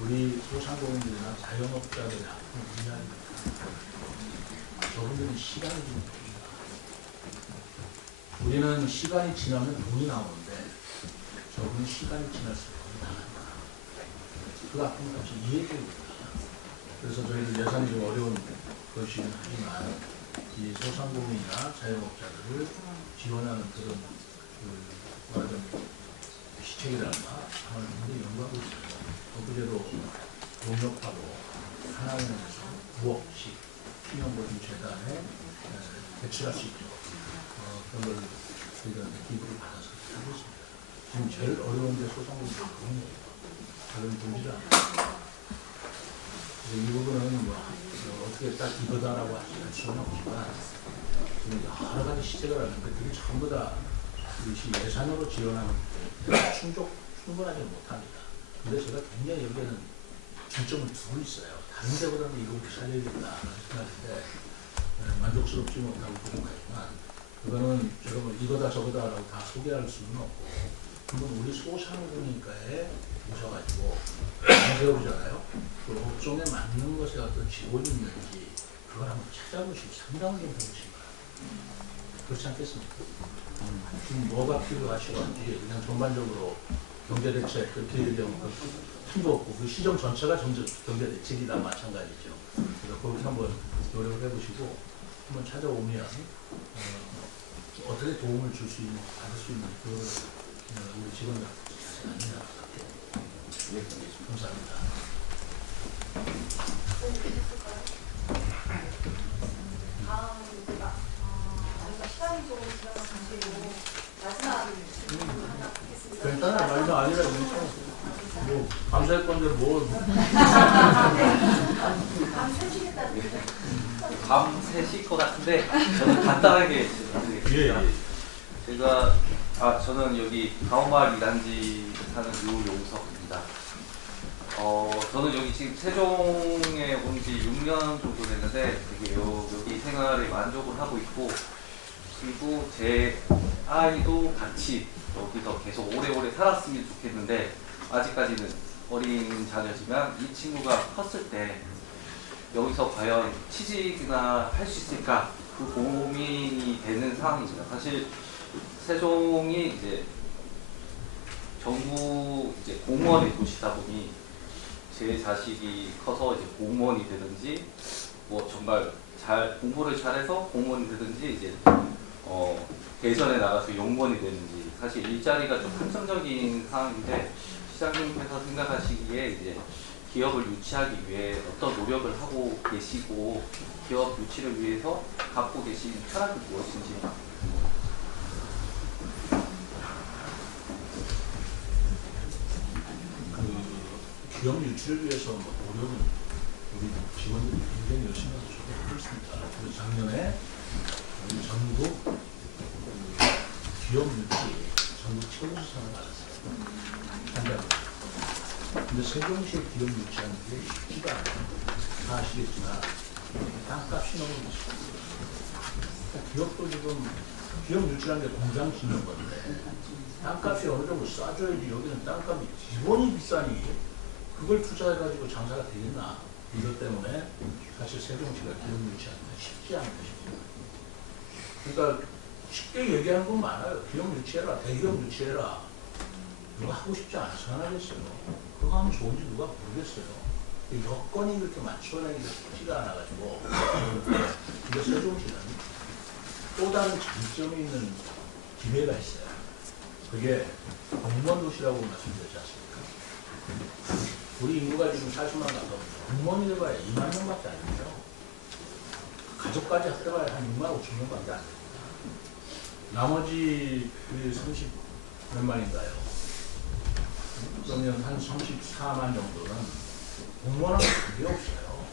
우리 소상공인들이나 자영업자들의 아픔을 이해합니다. 저분들은 시간이 좀 됩니다. 우리는 시간이 지나면 돈이 나오는데 저분은 시간이 지날수록 돈이 나간다. 그 아픔을 같이 이해해드립니다. 그래서 저희들 예산이 좀 어려운 것이긴 하지만 이 소상공인이나 자영업자들을 지원하는 그런 말하자면 시책이랄까 하는 굉장히 연구하고 있습니다. 엊그제도 동력파로 하나은행에서 9억씩 피년보증재단에 대출할 수 있도록 그런 걸 저희가 기부를 받아서 하고 있습니다. 지금 제일 어려운 게 소상공인 부분이에요. 다른 분들이 아니에요. 이 부분은 뭐 어떻게 딱 이거다라고 할 수는 없지만 지금 여러 가지 시책을 하는데 그게 전부 다 이것이 예산으로 지원하는 충분하지 못합니다. 근데 제가 굉장히 여기에는 중점을 두고 있어요. 다른 데보다는 이거부터 살려야겠다는 생각인데 만족스럽지 못하고 부족하지만 그거는 제가 뭐 이거다 저거다라고 다 소개할 수는 없고 한번 우리 소상공인과에 오셔가지고 세우잖아요. 그 업종에 맞는 것에 어떤 지원이 있는지 그걸 한번 찾아보시고 상담을 좀 해보시기 바랍니다. 그렇지 않겠습니까? 지금 뭐가 필요하시건지 그냥 전반적으로 경제대책 그렇게 얘기하면 힘도 없고 그 시정 전체가 경제대책이다 마찬가지죠. 그래서 그렇게 한번 노력을 해보시고 한번 찾아오면 어떻게 도움을 줄 수 있는 받을 수 있는 그걸 우리 직원들 아니냐 감사합니다. 다음 문제가 저희가 시간이 조금 지나서 관계로 마지막 질문 하나 하겠습니다. 괜찮아요. 마지막 아니라 뭐 감사할 건데 뭘 밤 3시일 것 같은데 저는 간단하게 드리겠습니다. 저는 여기 가오마을 2단지 사는 유용석입니다. 저는 여기 지금 세종에 온 지 6년 정도 됐는데 되게 여기 생활에 만족을 하고 있고 그리고 제 아이도 같이 여기서 계속 오래오래 살았으면 좋겠는데 아직까지는 어린 자녀지만 이 친구가 컸을 때 여기서 과연 취직이나 할 수 있을까 그 고민이 되는 상황입니다. 사실 세종이 이제 정부 이제 공무원의 도시다 보니 제 자식이 커서 이제 공무원이 되든지 뭐 정말 잘 공부를 잘해서 공무원이 되든지 이제 대전에 나가서 용무원이 되든지 사실 일자리가 좀 한정적인 상황인데 시장님께서 생각하시기에 이제 기업을 유치하기 위해 어떤 노력을 하고 계시고 기업 유치를 위해서 갖고 계신 철학이 무엇인지. 기업 유치를 위해서 노력은 우리 직원들이 굉장히 열심히 하고 있습니다. 그래서 작년에 우리 전국 기업 유치 전국 최우수상을 받았어요. 근데 세종시에 기업 유치하는 게 쉽지가 않아요. 다 아시겠지만 땅값이 너무 비싸요. 기업도 지금 기업 유치라는 게 공장 짓는 건데 땅값이 어느 정도 싸줘야지. 여기는 땅값이 기본이 비싸니 그걸 투자해가지고 장사가 되겠나. 이것 때문에 사실 세종시가 기업 유치하는 게 쉽지 않은 것입니다. 그러니까 쉽게 얘기하는 건 많아요. 기업 유치해라, 대기업 유치해라. 누가 하고 싶지 않아서 안 하겠어요. 그거 하면 좋은지 누가 모르겠어요. 여건이 그렇게 맞춰내기가 쉽지가 않아가지고 이거 세종시는 또 다른 장점이 있는 기회가 있어요. 그게 공무원 도시라고 말씀드렸지 않습니까? 우리 인구가 지금 40만 가까운데 공무원이 돼봐야 2만 명밖에 안 돼요. 가족까지 합해봐야 한 6만 5천 명밖에 안 됩니다. 나머지 30 몇만인가요? 그러면 한 34만 정도는 공무원하고 관계 없어요.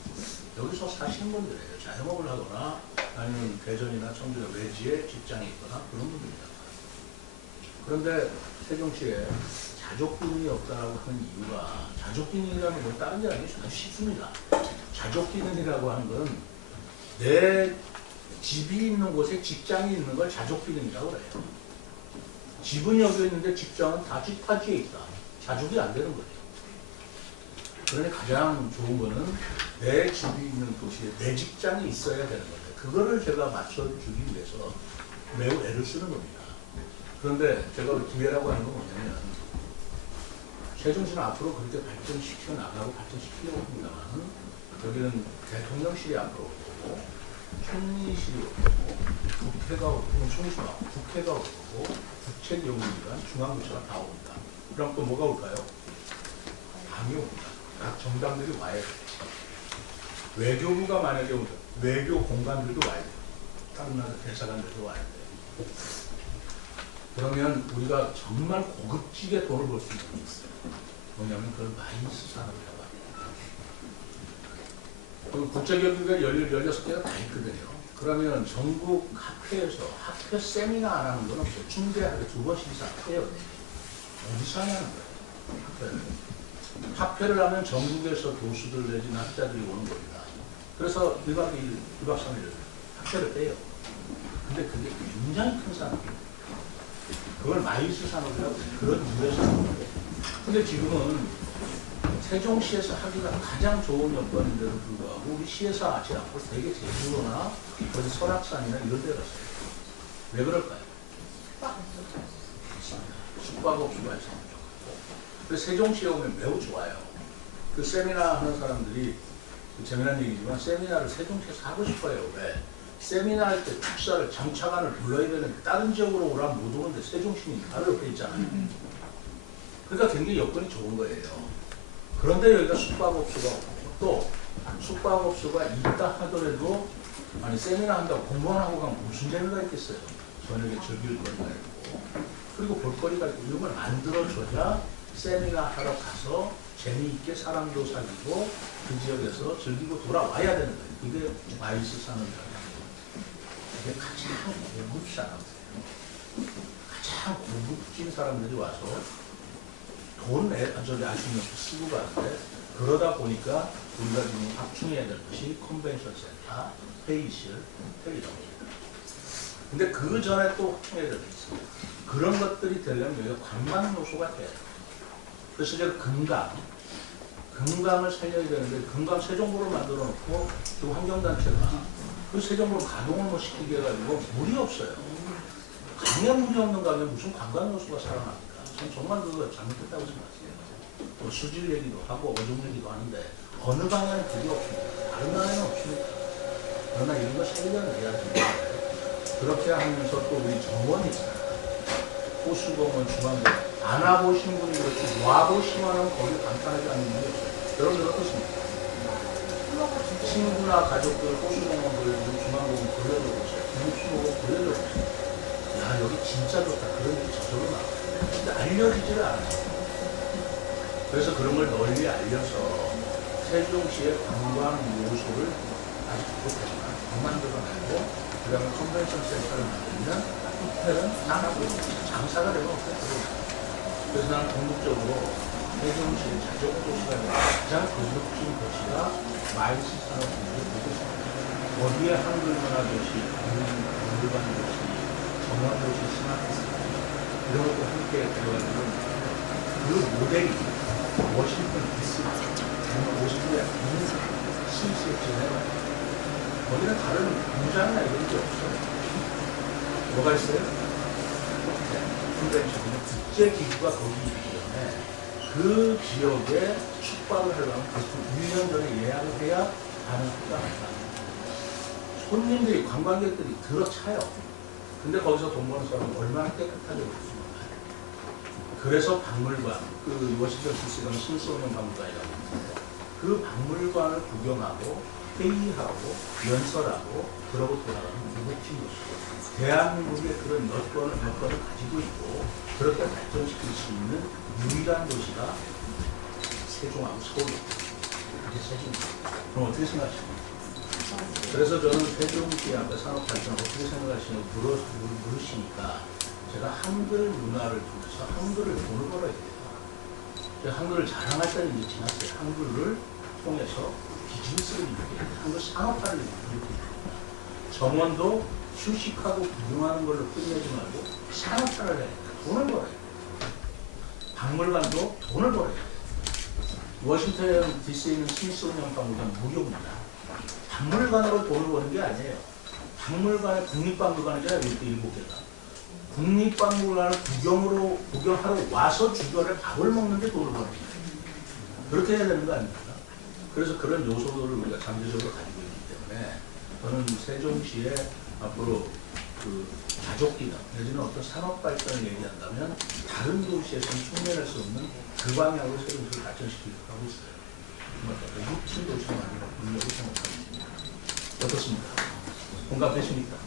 여기서 사시는 분들이에요. 자영업을 하거나 아니면 대전이나 청주나 외지에 직장이 있거나 그런 분들이다. 그런데 세종시에 자족기능이 없다라고 하는 이유가 자족기능이라는 건 다른 게 아니고 아주 쉽습니다. 자족기능이라고 하는 건 내 집이 있는 곳에 직장이 있는 걸 자족기능이라고 그래요. 집은 여기 있는데 직장은 다 타지에 있다. 자족이 안 되는 거죠. 그러니 가장 좋은 거는 내 집이 있는 도시에 내 직장이 있어야 되는 건데 그거를 제가 맞춰주기 위해서 매우 애를 쓰는 겁니다. 그런데 제가 기회라고 하는 건 뭐냐면 세종시는 앞으로 그렇게 발전시켜 나가고 발전시키려고 합니다만 여기는 대통령실이 앞으로 오고 총리실이 오고 국회가 오고 국회가 오고 국책연구기관 중앙부처가 다 옵니다. 그럼 또 뭐가 올까요? 당이 옵니다. 각 정당들이 와야 돼요. 외교부가 만약에 오면 외교 공관들도 와야 돼요. 다른 나라 대사관에서 와야 돼요. 그러면 우리가 정말 고급지게 돈을 벌 수 있는 게 있어요. 뭐냐면 그걸 마이너스 산업이라고 합니다. 국제경기가 16개가 다 있거든요. 그러면 전국 학회에서 학회 세미나 안 하는 건 없어요. 중대하게 2번씩 이상 해요. 어디서 하냐는 거예요. 학회를. 학회를 하면 전국에서 교수들 내지는 학자들이 오는 겁니다. 그래서 1박 2일, 2박 3일 학회를 빼요. 근데 그게 굉장히 큰 산업이에요. 그걸 마이스 산업이라고 그런 유해서 하는 거예요. 근데 지금은 세종시에서 하기가 가장 좋은 여건인데도 불구하고 우리 시에서 하지 않고 되게 제주도나 어디 설악산이나 이런 데 갔어요. 왜 그럴까요? 숙박업소가 있어요. 그래서 세종시에 오면 매우 좋아요. 그 세미나 하는 사람들이 재미난 얘기지만 세미나를 세종시에서 하고 싶어요. 왜? 세미나 할 때 축사를 장차관을 불러야 되는데 다른 지역으로 오라면 못 오는데 세종시는 바로 옆에 있잖아요. 그러니까 굉장히 여건이 좋은 거예요. 그런데 여기가 숙박업소가 없고 또 숙박업소가 있다 하더라도 아니 세미나 한다고 공부만 하고 가면 무슨 재미가 있겠어요. 저녁에 즐길 거리가 있고 그리고 볼거리가 있고 이런 걸 만들어줘야 세미나 하러 가서 재미있게 사람도 사귀고 그 지역에서 즐기고 돌아와야 되는 거예요. 그게 마이스 산업이라는 거예요. 이게 가장 고급 산업이에요. 가장 고급진 사람들이 와서 돈 저기 아시면서 쓰고 가는데 그러다 보니까 우리가 지금 확충해야 될 것이 컨벤션 센터, 회의실, 회의장입니다. 근데 그 전에 또 확충해야 될 게 있어요. 그런 것들이 되려면 여기가 관광 요소가 돼요. 그래서 제가 금강을 살려야 되는데 금강 세종보를 만들어 놓고 그 환경단체가 그 세종보를 가동을 못 시키게 해가지고 물이 없어요. 강에 물이 없는 강에 무슨 관광 요소가 살아납니까? 전 정말 그거 잘못됐다고 생각해요. 또 수질 얘기도 하고 어종 얘기도 하는데 어느 방향에 그게 없습니다. 다른 나라에는 없습니다. 그러나 이런 거 살려내야 됩니다. 그렇게 하면서 또 우리 정원이 있잖아요. 호수공원, 중앙공원 안 와보신 분이 그렇지 와보시면 거기 간단하게 하는 분이 없어요. 여러분들 어떻습니까? 친구나 가족들 호수공원 보여주고 중앙공원 보여줘 보세요. 무수공원 보여줘 보세요. 야 여기 진짜 좋다. 그런 얘기 저절로 나와요. 근데 알려지지를 않아요. 그래서 그런 걸 널리 알려서 세종시의 관광 요소를 아직 부족하지만 더 만들어내고 그 다음에 컨벤션 센터를 만들면 호텔은 안 하고 장사가 되면 어떻게 들어요. 그래서 나는 궁극적으로 세종시의 자전거 도시가 가장 고급진 도시가 마이스 산업군을 보고 있습니다. 거기에 한글 문화 도시, 물관 도시, 정원 도시, 스마트 시티 이런 것도 함께 들어가지고 그 모델이 워싱턴 DC, 워싱턴의 시시에 거기는 다른 공장이나 이런 게 없어요. 뭐가 있어요? 컨벤션, 국제기구가 거기 있기 때문에 그 지역에 숙박을 하려면 1년 전에 예약을 해야 가는 수가 아니다. 손님들이, 관광객들이 들어차요. 근데 거기서 돈 버는 사람은 얼마나 깨끗하게 볼수있는 그래서 박물관, 그 워싱턴 DC가 스미소니언 박물관이라고 있는데 그 박물관을 구경하고 회의하고 연설하고 그러고 돌아가는 무급진 곳이고 대한민국의 그런 여건을 가지고 있고 그렇게 발전시킬 수 있는 유일한 도시가 세종하고 서울입니다. 그게 세종입니다. 그럼 어떻게 생각하십니까? 그래서 저는 세종시 앞에 산업발전 어떻게 생각하시냐고 물으시니까 제가 한글 문화를 통해서 한글을 돈을 벌어야 돼요. 한글을 자랑할 때는 이제 지났어요. 한글을 통해서 비즈니스를 일으켜야 돼요. 한글 산업화를 일으켜야 됩니다. 정원도 휴식하고 구경하는 걸로 끝내지 말고 산업화를 해야 돼요. 돈을 벌어야 돼요. 박물관도 돈을 벌어야 돼요. 워싱턴 DC에 있는 스미소니언 박물관 무료입니다. 박물관으로 돈을 버는 게 아니에요. 박물관에 국립박물관이잖아요. 이렇게 7개가. 국립박물관을 구경하러 와서 주변에 밥을 먹는데 돈을 버는 거예요. 그렇게 해야 되는 거 아닙니까? 그래서 그런 요소들을 우리가 잠재적으로 가지고 있기 때문에 저는 세종시에 앞으로 그 가족기능 내지는 어떤 산업 발전을 얘기한다면 다른 도시에서는 흉내낼 수 없는 그 방향으로 세종시를 발전시키려고 하고 있어요. 고급진 도시가 만들어 보려고 생각하고 있습니다. 어떻습니까? 공감되십니까?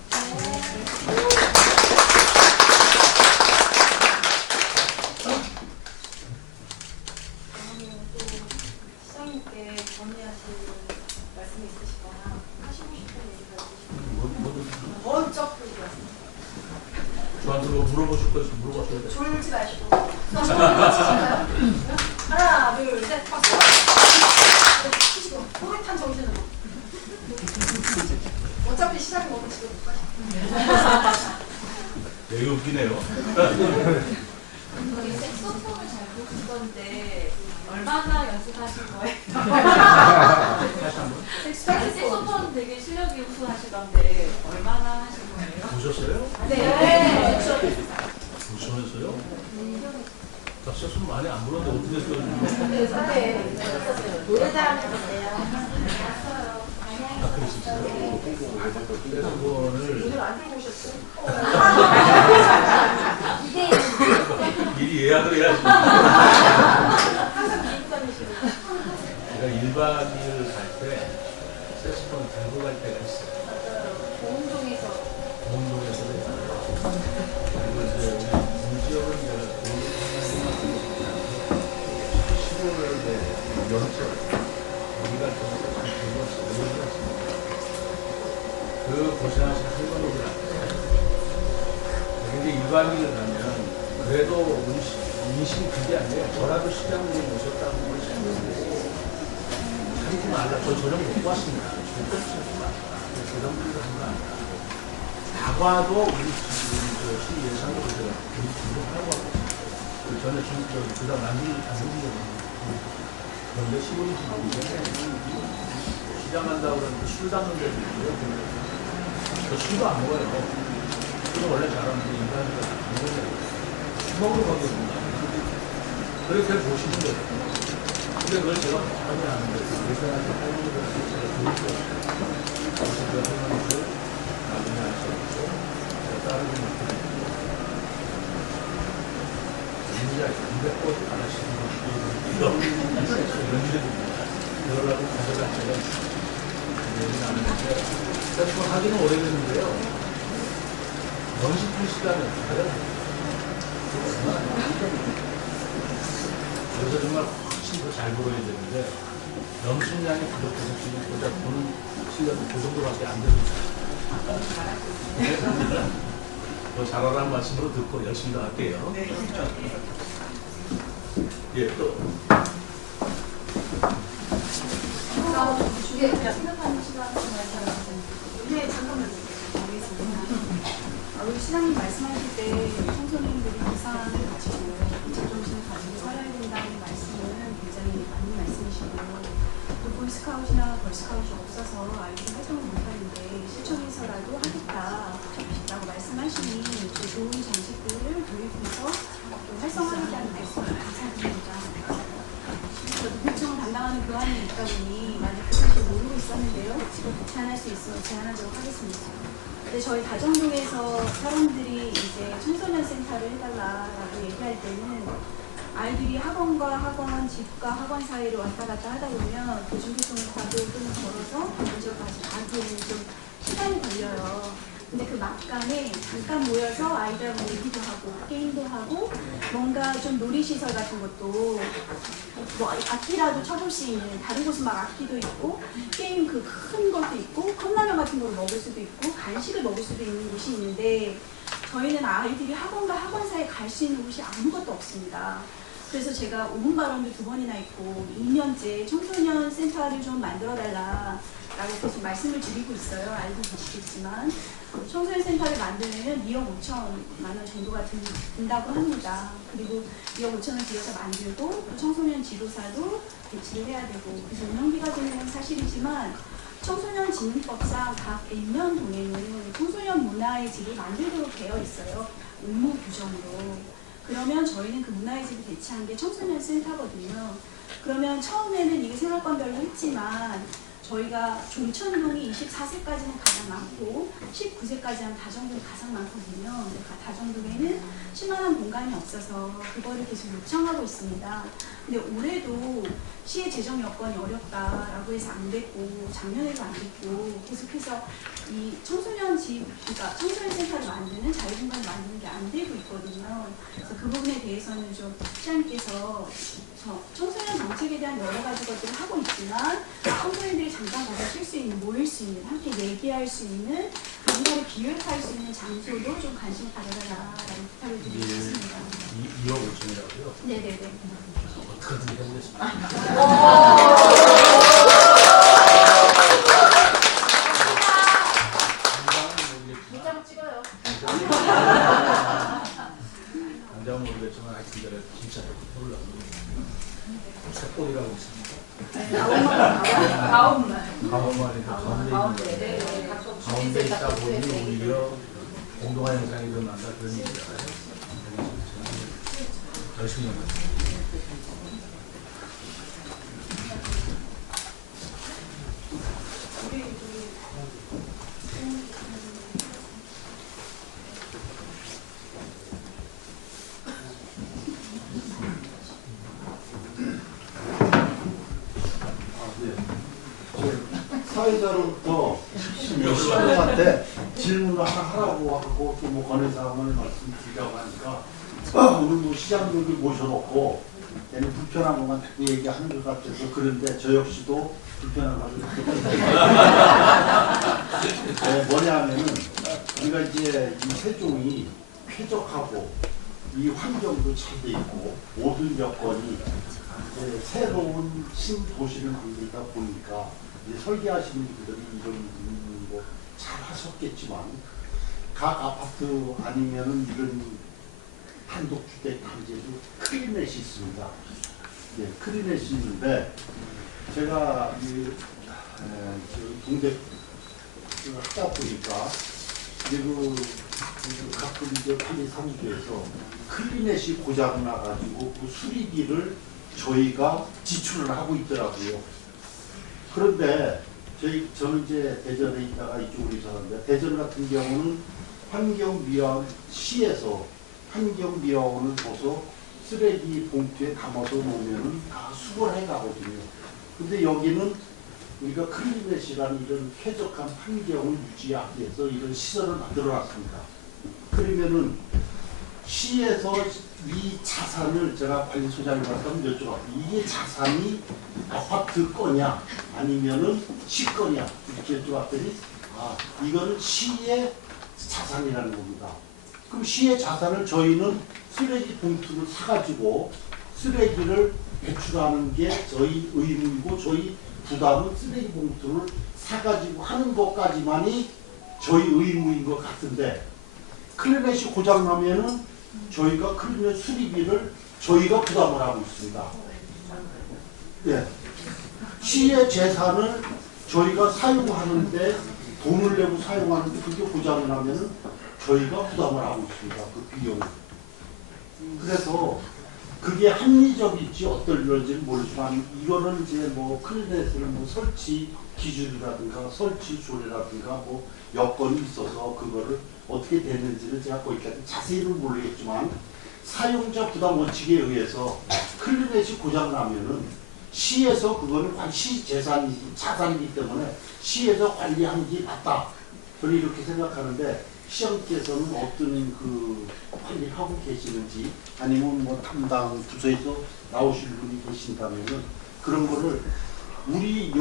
시장님께 건의하실 말씀이 있으시거나 하시고 싶은 얘기가 있으시거나 번쩍 들고 왔습니다. 저한테 뭐 물어보실 거 있으면 물어보셔야 돼요. 졸지 마시고 하나 둘셋 박수 치시고 포획한 정신으로 어차피 시작이 오면 집에 못 가시고 되게 웃기네요. 저희 색소폰을 잘 보시던데 얼마나 연습하신 거예요? 색소폰 되게 실력이 우수하시던데 얼마나 하신 거예요? 보셨어요? 네. 보셨어요? 나 진짜 손 많이 안 불었는데 어떻게 했어요? 노래 잘하셨어요. 아, 그랬었어요? 그거를 오늘 안 들고 오셨어요? 미리 예약을 해야지. 항상 들고 다니시는 제가 1박 2일 갈 때 색소폰 들고 갈 때가 있어요. 보험동에서 공동에서 그리고 이제 우리 지역은 시골을 연습 우리가 그 고생하신 할머니들 근데 1박 2일 가면 그래도 인심이 그게 아니에요. 저라도 시장님 오셨다고 하시는데 하지 말라. 저 저녁 먹고 왔습니다. 절대 하지 말라. 그런 분들 하는 거 아니야. 다과도 우리 시 예산으로 우리 하고 그 전에 그 다음 안 주는 그런데 시골이 시장 간다고 그러는데 술 담는 데도 있고요. 저 술도 안 먹어요. 술은 원래 잘하는데 인간이가 안 먹어요. 먹으러 가겠습니다. 그렇게 보시면 돼요. 근데 그걸 제가 전혀 안 하는데, 예전에 할머니들 제가 보니까, 그래서 그 할머니들 나중에 하셨고, 다른 분들, 진짜 200곳 안 하시는 분들이 이런 연주입니다. 그러라고 가져갈 때가 있어요. 얘기 나누는데, 그래서 하기는 오래됐는데요. 연습할 시간은 가요. 그래서 정말 훨씬 더 잘 보여야 되는데 연습량이 부족해서 지금 보다 보는 실력이 그 정도밖에 안 됩니다. 더 잘하라는 말씀으로 듣고 열심히 할게요. 예, 또. 생각하는 시간 네, 잠깐만요. 우리 시장님 말씀하실 때 청소년들이 이상을 가지고 제정신을 가지고 살아야 된다는 말씀은 굉장히 맞는 말씀이시고 또 보이스카웃이나 걸스카웃이 없어서 아이들이 활동을 못하는데 시청에서라도 하겠다라고 말씀하시니 좋은 장식들을 도입해서 활성화하겠다는 말씀을 감사드립니다. 저도 교육청을 담당하는 교환이 있다 보니 많이 그 사실 모르고 있었는데요. 제안할 수 있으면 제안하도록 하겠습니다. 근데 저희 다정동에서 사람들이 이제 청소년 센터를 해달라라고 얘기할 때는 아이들이 학원과 학원, 집과 학원 사이를 왔다 갔다 하다 보면 도중교통을 타고 또는 걸어서 먼저까지 가기에는 좀 시간이 걸려요. 근데 그 막간에 잠깐 모여서 아이들하고 얘기도 하고 게임도 하고 뭔가 좀 놀이시설 같은 것도 뭐 악기라도 쳐볼 수 있는 다른 곳은 막 악기도 있고 게임 그 큰 것도 있고 컵라면 같은 걸 먹을 수도 있고 간식을 먹을 수도 있는 곳이 있는데 저희는 아이들이 학원과 학원 사이에 갈 수 있는 곳이 아무것도 없습니다. 그래서 제가 5분 발언도 2번이나 했고 2년째 청소년 센터를 좀 만들어달라 라고 계속 말씀을 드리고 있어요. 알고 계시겠지만 청소년 센터를 만들려면 2억 5천만 원 정도가 든다고 합니다. 그리고 2억 5천을 들여서 만들고 또 청소년 지도사도 배치를 해야 되고 그래서 운영비가 드는 건 사실이지만 청소년 진흥법상 각 N면 동에는 청소년 문화의 집을 만들도록 되어 있어요. 의무 규정으로. 그러면 저희는 그 문화의 집을 배치한 게 청소년 센터거든요. 그러면 처음에는 이게 생활권별로 했지만 저희가 종천동이 24세까지는 가장 많고 19세까지 하면 다정동이 가장 많거든요. 다정동에는 쉴만한 공간이 없어서 그거를 계속 요청하고 있습니다. 근데 올해도 시의 재정 여건이 어렵다라고 해서 안 됐고 작년에도 안 됐고 계속해서 이 청소년 집, 그러니까 청소년 센터를 만드는 자유공간을 만드는 게 안 되고 있거든요. 그래서 그 부분에 대해서는 좀 시장님께서 청소년 정책에 대한 여러 가지 것들을 하고 있지만 청소년들이 잠깐 가서 쉴 수 있는, 모일 수 있는, 함께 얘기할 수 있는, 뭔가를 기획할 수 있는 장소도 좀 관심 가져달라라는 부탁을 드리고 싶습니다. 2억 5천이라고요? 네네네. 어떻게든 해보겠습니다. 도장 찍어요. 당장은 모르겠지만 하여튼 제가 진짜 모르려고 새골이라고 있습니다. 가온만이니까 가운데 있는 거예요. 가운데 있다 보니 오히려 공동화 현상이 좀 난다 그런 얘기잖아요. 열심히 해봤습니다. 사회자로부터 시장님한테 질문을 하나 하라고 하고 또 뭐 권해사항을 말씀드리려고 하니까 오늘 뭐 시장님들 모셔놓고 얘는 불편한 것만 자꾸 얘기하는 것 같아서 그런데 저 역시도 불편한 것을 뭐냐 하면은 우리가 이제 이 세종이 쾌적하고 이 환경도 잘 돼 있고 모든 여건이 이제 새로운 신도시를 만들다 보니까 이제 설계하시는 분들이 이런 뭐 잘 하셨겠지만 각 아파트 아니면은 이런 단독주택 단지에도 크리넷이 있습니다. 예, 크리넷이 있는데 제가 동대 하다 보니까 그리고 가끔 이제 판이 사무소에서 클리넷이 고장 나가지고 그 수리비를 저희가 지출을 하고 있더라고요. 그런데 저는 이제 대전에 있다가 이쪽으로 이사하는데 대전 같은 경우는 환경미화원 시에서 환경미화원을 줘서 쓰레기 봉투에 담아서 놓으면 다 수거해 가거든요. 근데 여기는 우리가 클리넷이라는 이런 쾌적한 환경을 유지하기 위해서 이런 시설을 만들어 놨습니다. 그러면은 시에서 이 자산을 제가 관리소장님한테 한번 여쭤봤어요. 이게 자산이 아파트 거냐 아니면은 시 거냐 이렇게 여쭤봤더니 아 이거는 시의 자산이라는 겁니다. 그럼 시의 자산을 저희는 쓰레기 봉투를 사가지고 쓰레기를 배출하는 게 저희 의무이고 저희 부담은 쓰레기 봉투를 사가지고 하는 것까지만이 저희 의무인 것 같은데 클리넷이 고장나면은 저희가 클리넷 수리비를 저희가 부담을 하고 있습니다. 예. 시의 재산을 저희가 사용하는데 돈을 내고 사용하는데 그게 고장이 나면은 저희가 부담을 하고 있습니다. 그 비용을. 그래서 그게 합리적일지 어떨런지는 모르지만 이거는 이제 뭐 클리넷을 뭐 설치 기준이라든가 설치 조례라든가 뭐 여건이 있어서 그거를 어떻게 되는지를 제가 거기까지 자세히는 모르겠지만 사용자 부담 원칙에 의해서 클리넷이 고장 나면은 시에서 그거는 시 재산이 자산이기 때문에 시에서 관리하는 게 맞다. 저는 이렇게 생각하는데 시장께서는 어떤 그 관리를 하고 계시는지 아니면 뭐 담당 부서에서 나오실 분이 계신다면은 그런 거를 우리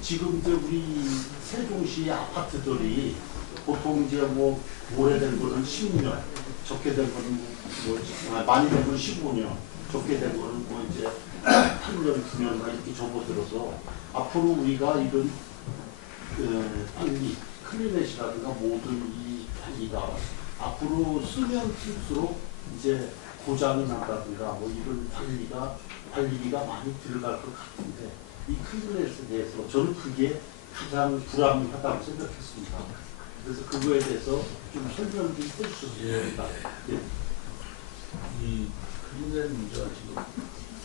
지금 이제 우리 세종시 아파트들이 보통 이제 뭐 오래된 거는 10년, 적게 된 거는 뭐 많이 된 건 15년, 적게 된 거는 뭐 이제 3년, 9년 이렇게 접어들어서 앞으로 우리가 이런 관리, 클리넷이라든가 모든 이 관리가 앞으로 쓰면 쓸수록 이제 고장이 난다든가 뭐 이런 관리비가 많이 들어갈 것 같은데 이 클리넷에 대해서 저는 그게 가장 불합리하다고 생각했습니다. 그래서 그거에 대해서 좀 설명 좀 해주셨습니다. 예. 이 클리넷 문제가 지금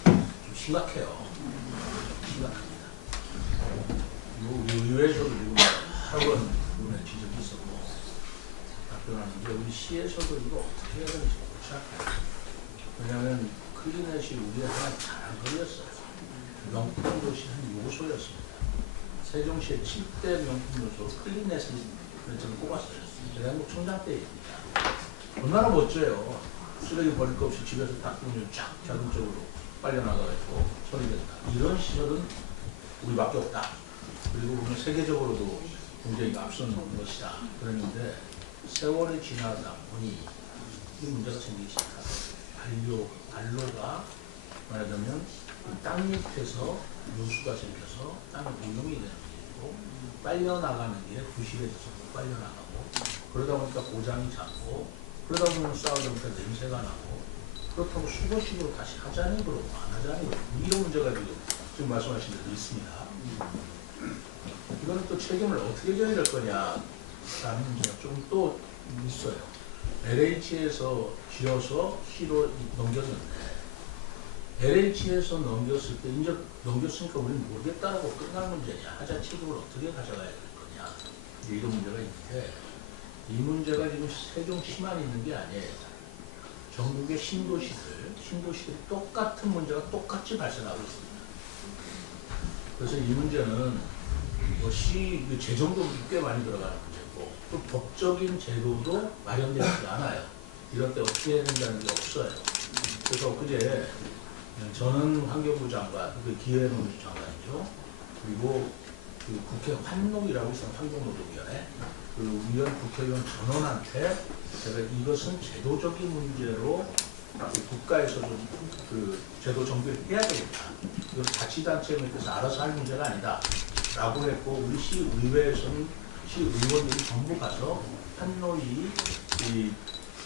좀 심각해요. 심각합니다. 우리 의회에서도 지금 여러 번 부분에 지적이 있었고 답변하는 게 우리 시에서도 이거 어떻게 해야 되는지 골치 아파요. 왜냐하면 클리넷이 우리의 하나 자랑거리였어요. 명품 도시 한 요소였습니다. 세종시의 7대 명품 요소 클리넷을 저는 꼽았어요. 대한민국 총장 때 얘기입니다. 얼마나 멋져요. 쓰레기 버릴 거 없이 집에서 닦으면 쫙 자동적으로 빨려나가고 처리된다. 이런 시설은 우리밖에 없다. 그리고 오늘 세계적으로도 굉장히 앞서는 것이다. 그랬는데 세월이 지나다 보니 이 문제가 생기기 시작합니다. 반로가 말하자면 땅 밑에서 요수가 생겨서 땅이 오염이 되는 게 있고 빨려나가는 게 부실해져서 못 빨려나가고 그러다 보니까 고장이 작고 그러다 보면 싸우다 보니까 냄새가 나고 그렇다고 수거식으로 다시 하자니 그러고 안 하자니 그러고 이런 문제가 지금 말씀하신 대로 있습니다. 이거는 또 책임을 어떻게 져야 될 거냐라는 문제가 좀 또 있어요. LH에서 지어서 시로 넘겼는데 LH에서 넘겼을 때 이제 넘겼으니까 우리는 모르겠다라고 끝날 문제냐 하자 책임을 어떻게 가져가야 될 거냐 이런 문제가 있는데 이 문제가 지금 세종시만 있는 게 아니에요. 전국의 신도시들이 똑같은 문제가 똑같이 발생하고 있습니다. 그래서 이 문제는 시 재정도 꽤 많이 들어가는 문제고 또 법적인 제도도 마련되지 않아요. 이럴 때 어떻게 해야 된다는 게 없어요. 그래서 엊그제 저는 환경부 장관, 기회노조 장관이죠. 그리고 그 국회 환노이라고 있어요. 환경노동위원회. 그 위원 국회의원 전원한테 제가 이것은 제도적인 문제로 국가에서 좀 그 제도 정비를 해야 되겠다. 이건 자치단체에서 알아서 할 문제가 아니다. 라고 했고 우리 시의회에서는 시의원들이 전부 가서 환노이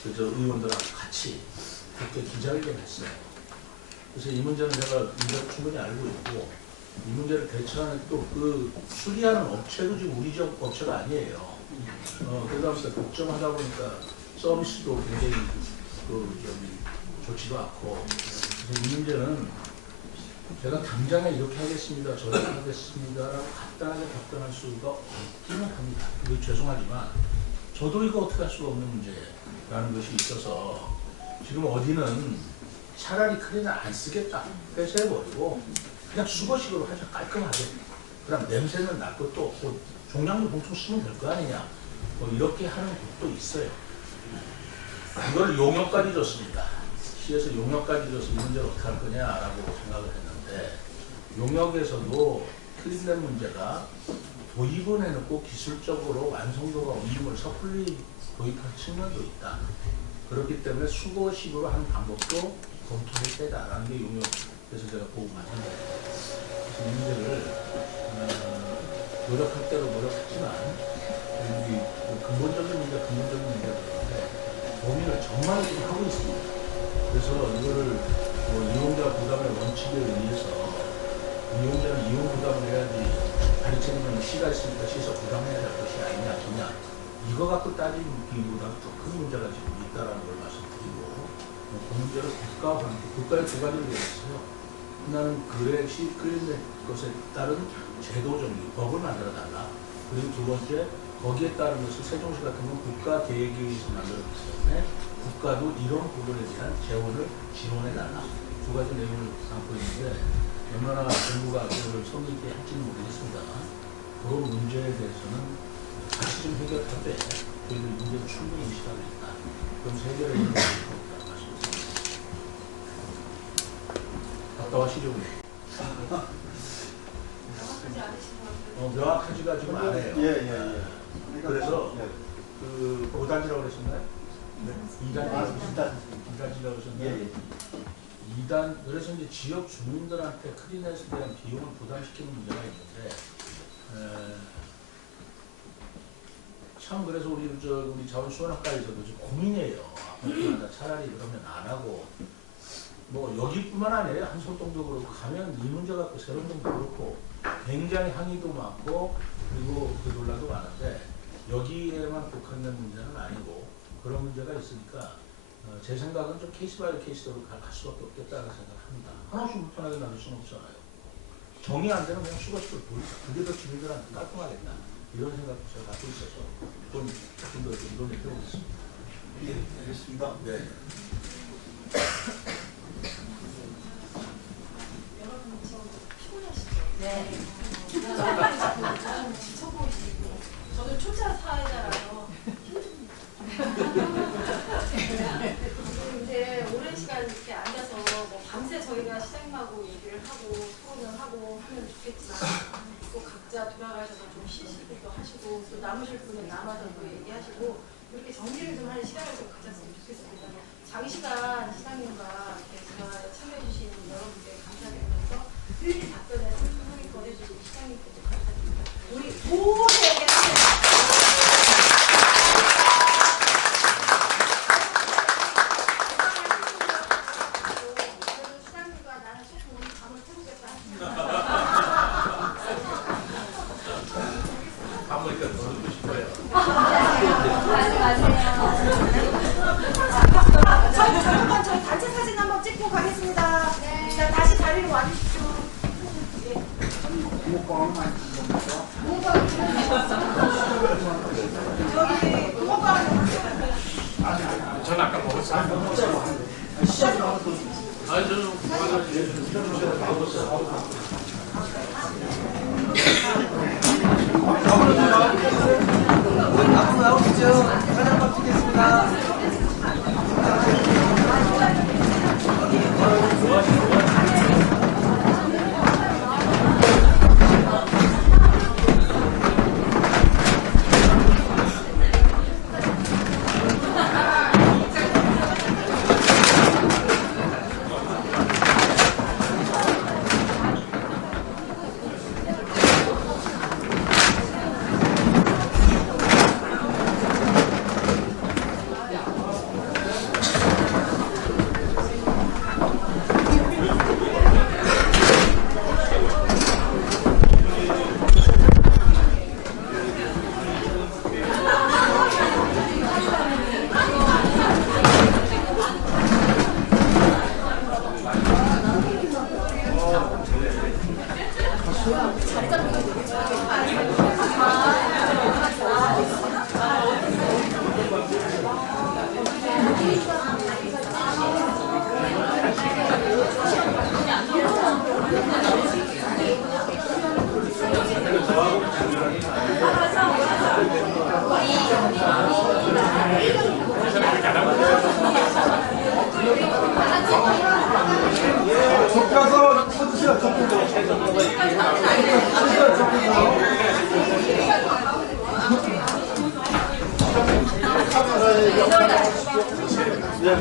의원들하고 같이 국회 기자회견을 했어요. 그래서 이 문제는 제가 문제를 충분히 알고 있고 이 문제를 대처하는 또 그 수리하는 업체도 지금 우리 지역 업체가 아니에요. 그러다 보니까 걱정하다 보니까 서비스도 굉장히 좋지도 않고 그래서 이 문제는 제가 당장에 이렇게 하겠습니다, 저렇게 하겠습니다라고 간단하게 답변할 수가 없기는 합니다. 이거 죄송하지만 저도 이거 어떻게 할 수가 없는 문제라는 것이 있어서 지금 어디는 차라리 클리너 안 쓰겠다 폐쇄해버리고 그냥 수거식으로 하자 깔끔하게 그럼 냄새는 날 것도 없고 종량도 봉투 쓰면 될 거 아니냐 뭐 이렇게 하는 곳도 있어요. 이걸 용역까지 줬습니다. 시에서 용역까지 줘서 이 문제를 어떻게 할 거냐라고 생각을 했는데 용역에서도 클린넷 문제가 도입은 해놓고 기술적으로 완성도가 없는 걸 섣불리 도입할 측면도 있다. 그렇기 때문에 수거식으로 하는 방법도 검토할 때다라는 게 용역에서 제가 보고 맞았는데 그래서 이 문제를 노력할 대로 노력했지만 우리 근본적인 문제인데 고민을 정말 좀 하고 있습니다. 그래서 이거를 이용자 부담의 원칙에 의해서 이용자는 이용 부담을 해야지 가르치는 시가 있으니까 시에서 부담해야 할 것이 아니냐 아니냐 이거 갖고 따지기보다는 더 큰 문제가 지금 있다라는 걸 말씀드리고 그 문제를 국가의 두 가지를 얘기했어요. 하나는 그레시 클린넷 것에 따른 제도 정리, 법을 만들어 달라. 그리고 두 번째 거기에 따른 것을 세종시 같은 건 국가 계획에서 만들었기 때문에 국가도 이런 부분에 대한 재원을 지원해 달라. 두 가지 내용을 담고 있는데 얼마나 정부가 그걸 성의있게 할지는 모르겠습니다만 그런 문제에 대해서는 같이 좀 해결할 때 저희들이 문제를 충분히 인식하고 있다. 그럼 해결해 있는 것입니다. 말씀드립니다. 갔다 와시려고. 명확하지가 지금 않아요. 그래서 그 5단지라고 그랬었나요? 네. 2단지라고 그랬었나요? 2단, 그래서 이제 지역 주민들한테 클린넷에 대한 비용을 부담시키는 문제가 있는데 참 그래서 우리 자원수원학과에서도 좀 고민이에요. 아파트마다 차라리 그러면 안 하고 뭐 여기뿐만 아니라 한솔동도 그렇고 가면 이 문제 갖고 세론동도 그렇고 굉장히 항의도 많고 그리고 그 논란도 많은데 여기에만 국한된 문제는 아니고 그런 문제가 있으니까 제 생각은 좀 케이스 바이 케이스로 갈 수밖에 없겠다는 생각을 합니다. 하나씩 불편하게 나눌 수는 없잖아요. 정이 안 되면 그냥 수거식을 돌리자. 그게 더 주민들한테 깔끔하겠다. 이런 생각도 제가 갖고 있어서 좀 더 논의해 보겠습니다. 예, 알겠습니다. 네. 여러분 지금 피곤하시죠? 네. 좀 지쳐 보이시고 저도 초짜 사회자라서 힘듭니다. 이제 오랜 시간 이렇게 앉아서 뭐 밤새 저희가 시장님하고 얘기를 하고 토론을 하고 하면 좋겠지만 또 각자 돌아가셔서 좀 쉬시기도 하시고 또 남으실 분은 남아서 또 얘기하시고 이렇게 정리를 좀 하는 시간을 좀 가졌으면 좋겠습니다. 장시간 시장님과 이렇게 제가 참여해주신 여러분께 감사드리면서 일일이 답변에 훌륭하게 거내주신 시장님께도 감사드립니다. 우리 모두에게 시장님과 나는 조금 오늘 밤을 새우겠다 하시면 밥 먹으니까 더 듣고 싶어요. 잠깐만 저희 단체 사진 한번 찍고 가겠습니다. 자, 다시 자리로 와주십시오. 저기 붕어빵 저는 아까 먹었어요. 아니 저는 앞으로 나오시죠. 사장님 찍겠습니다. 가서 서주세요. 네.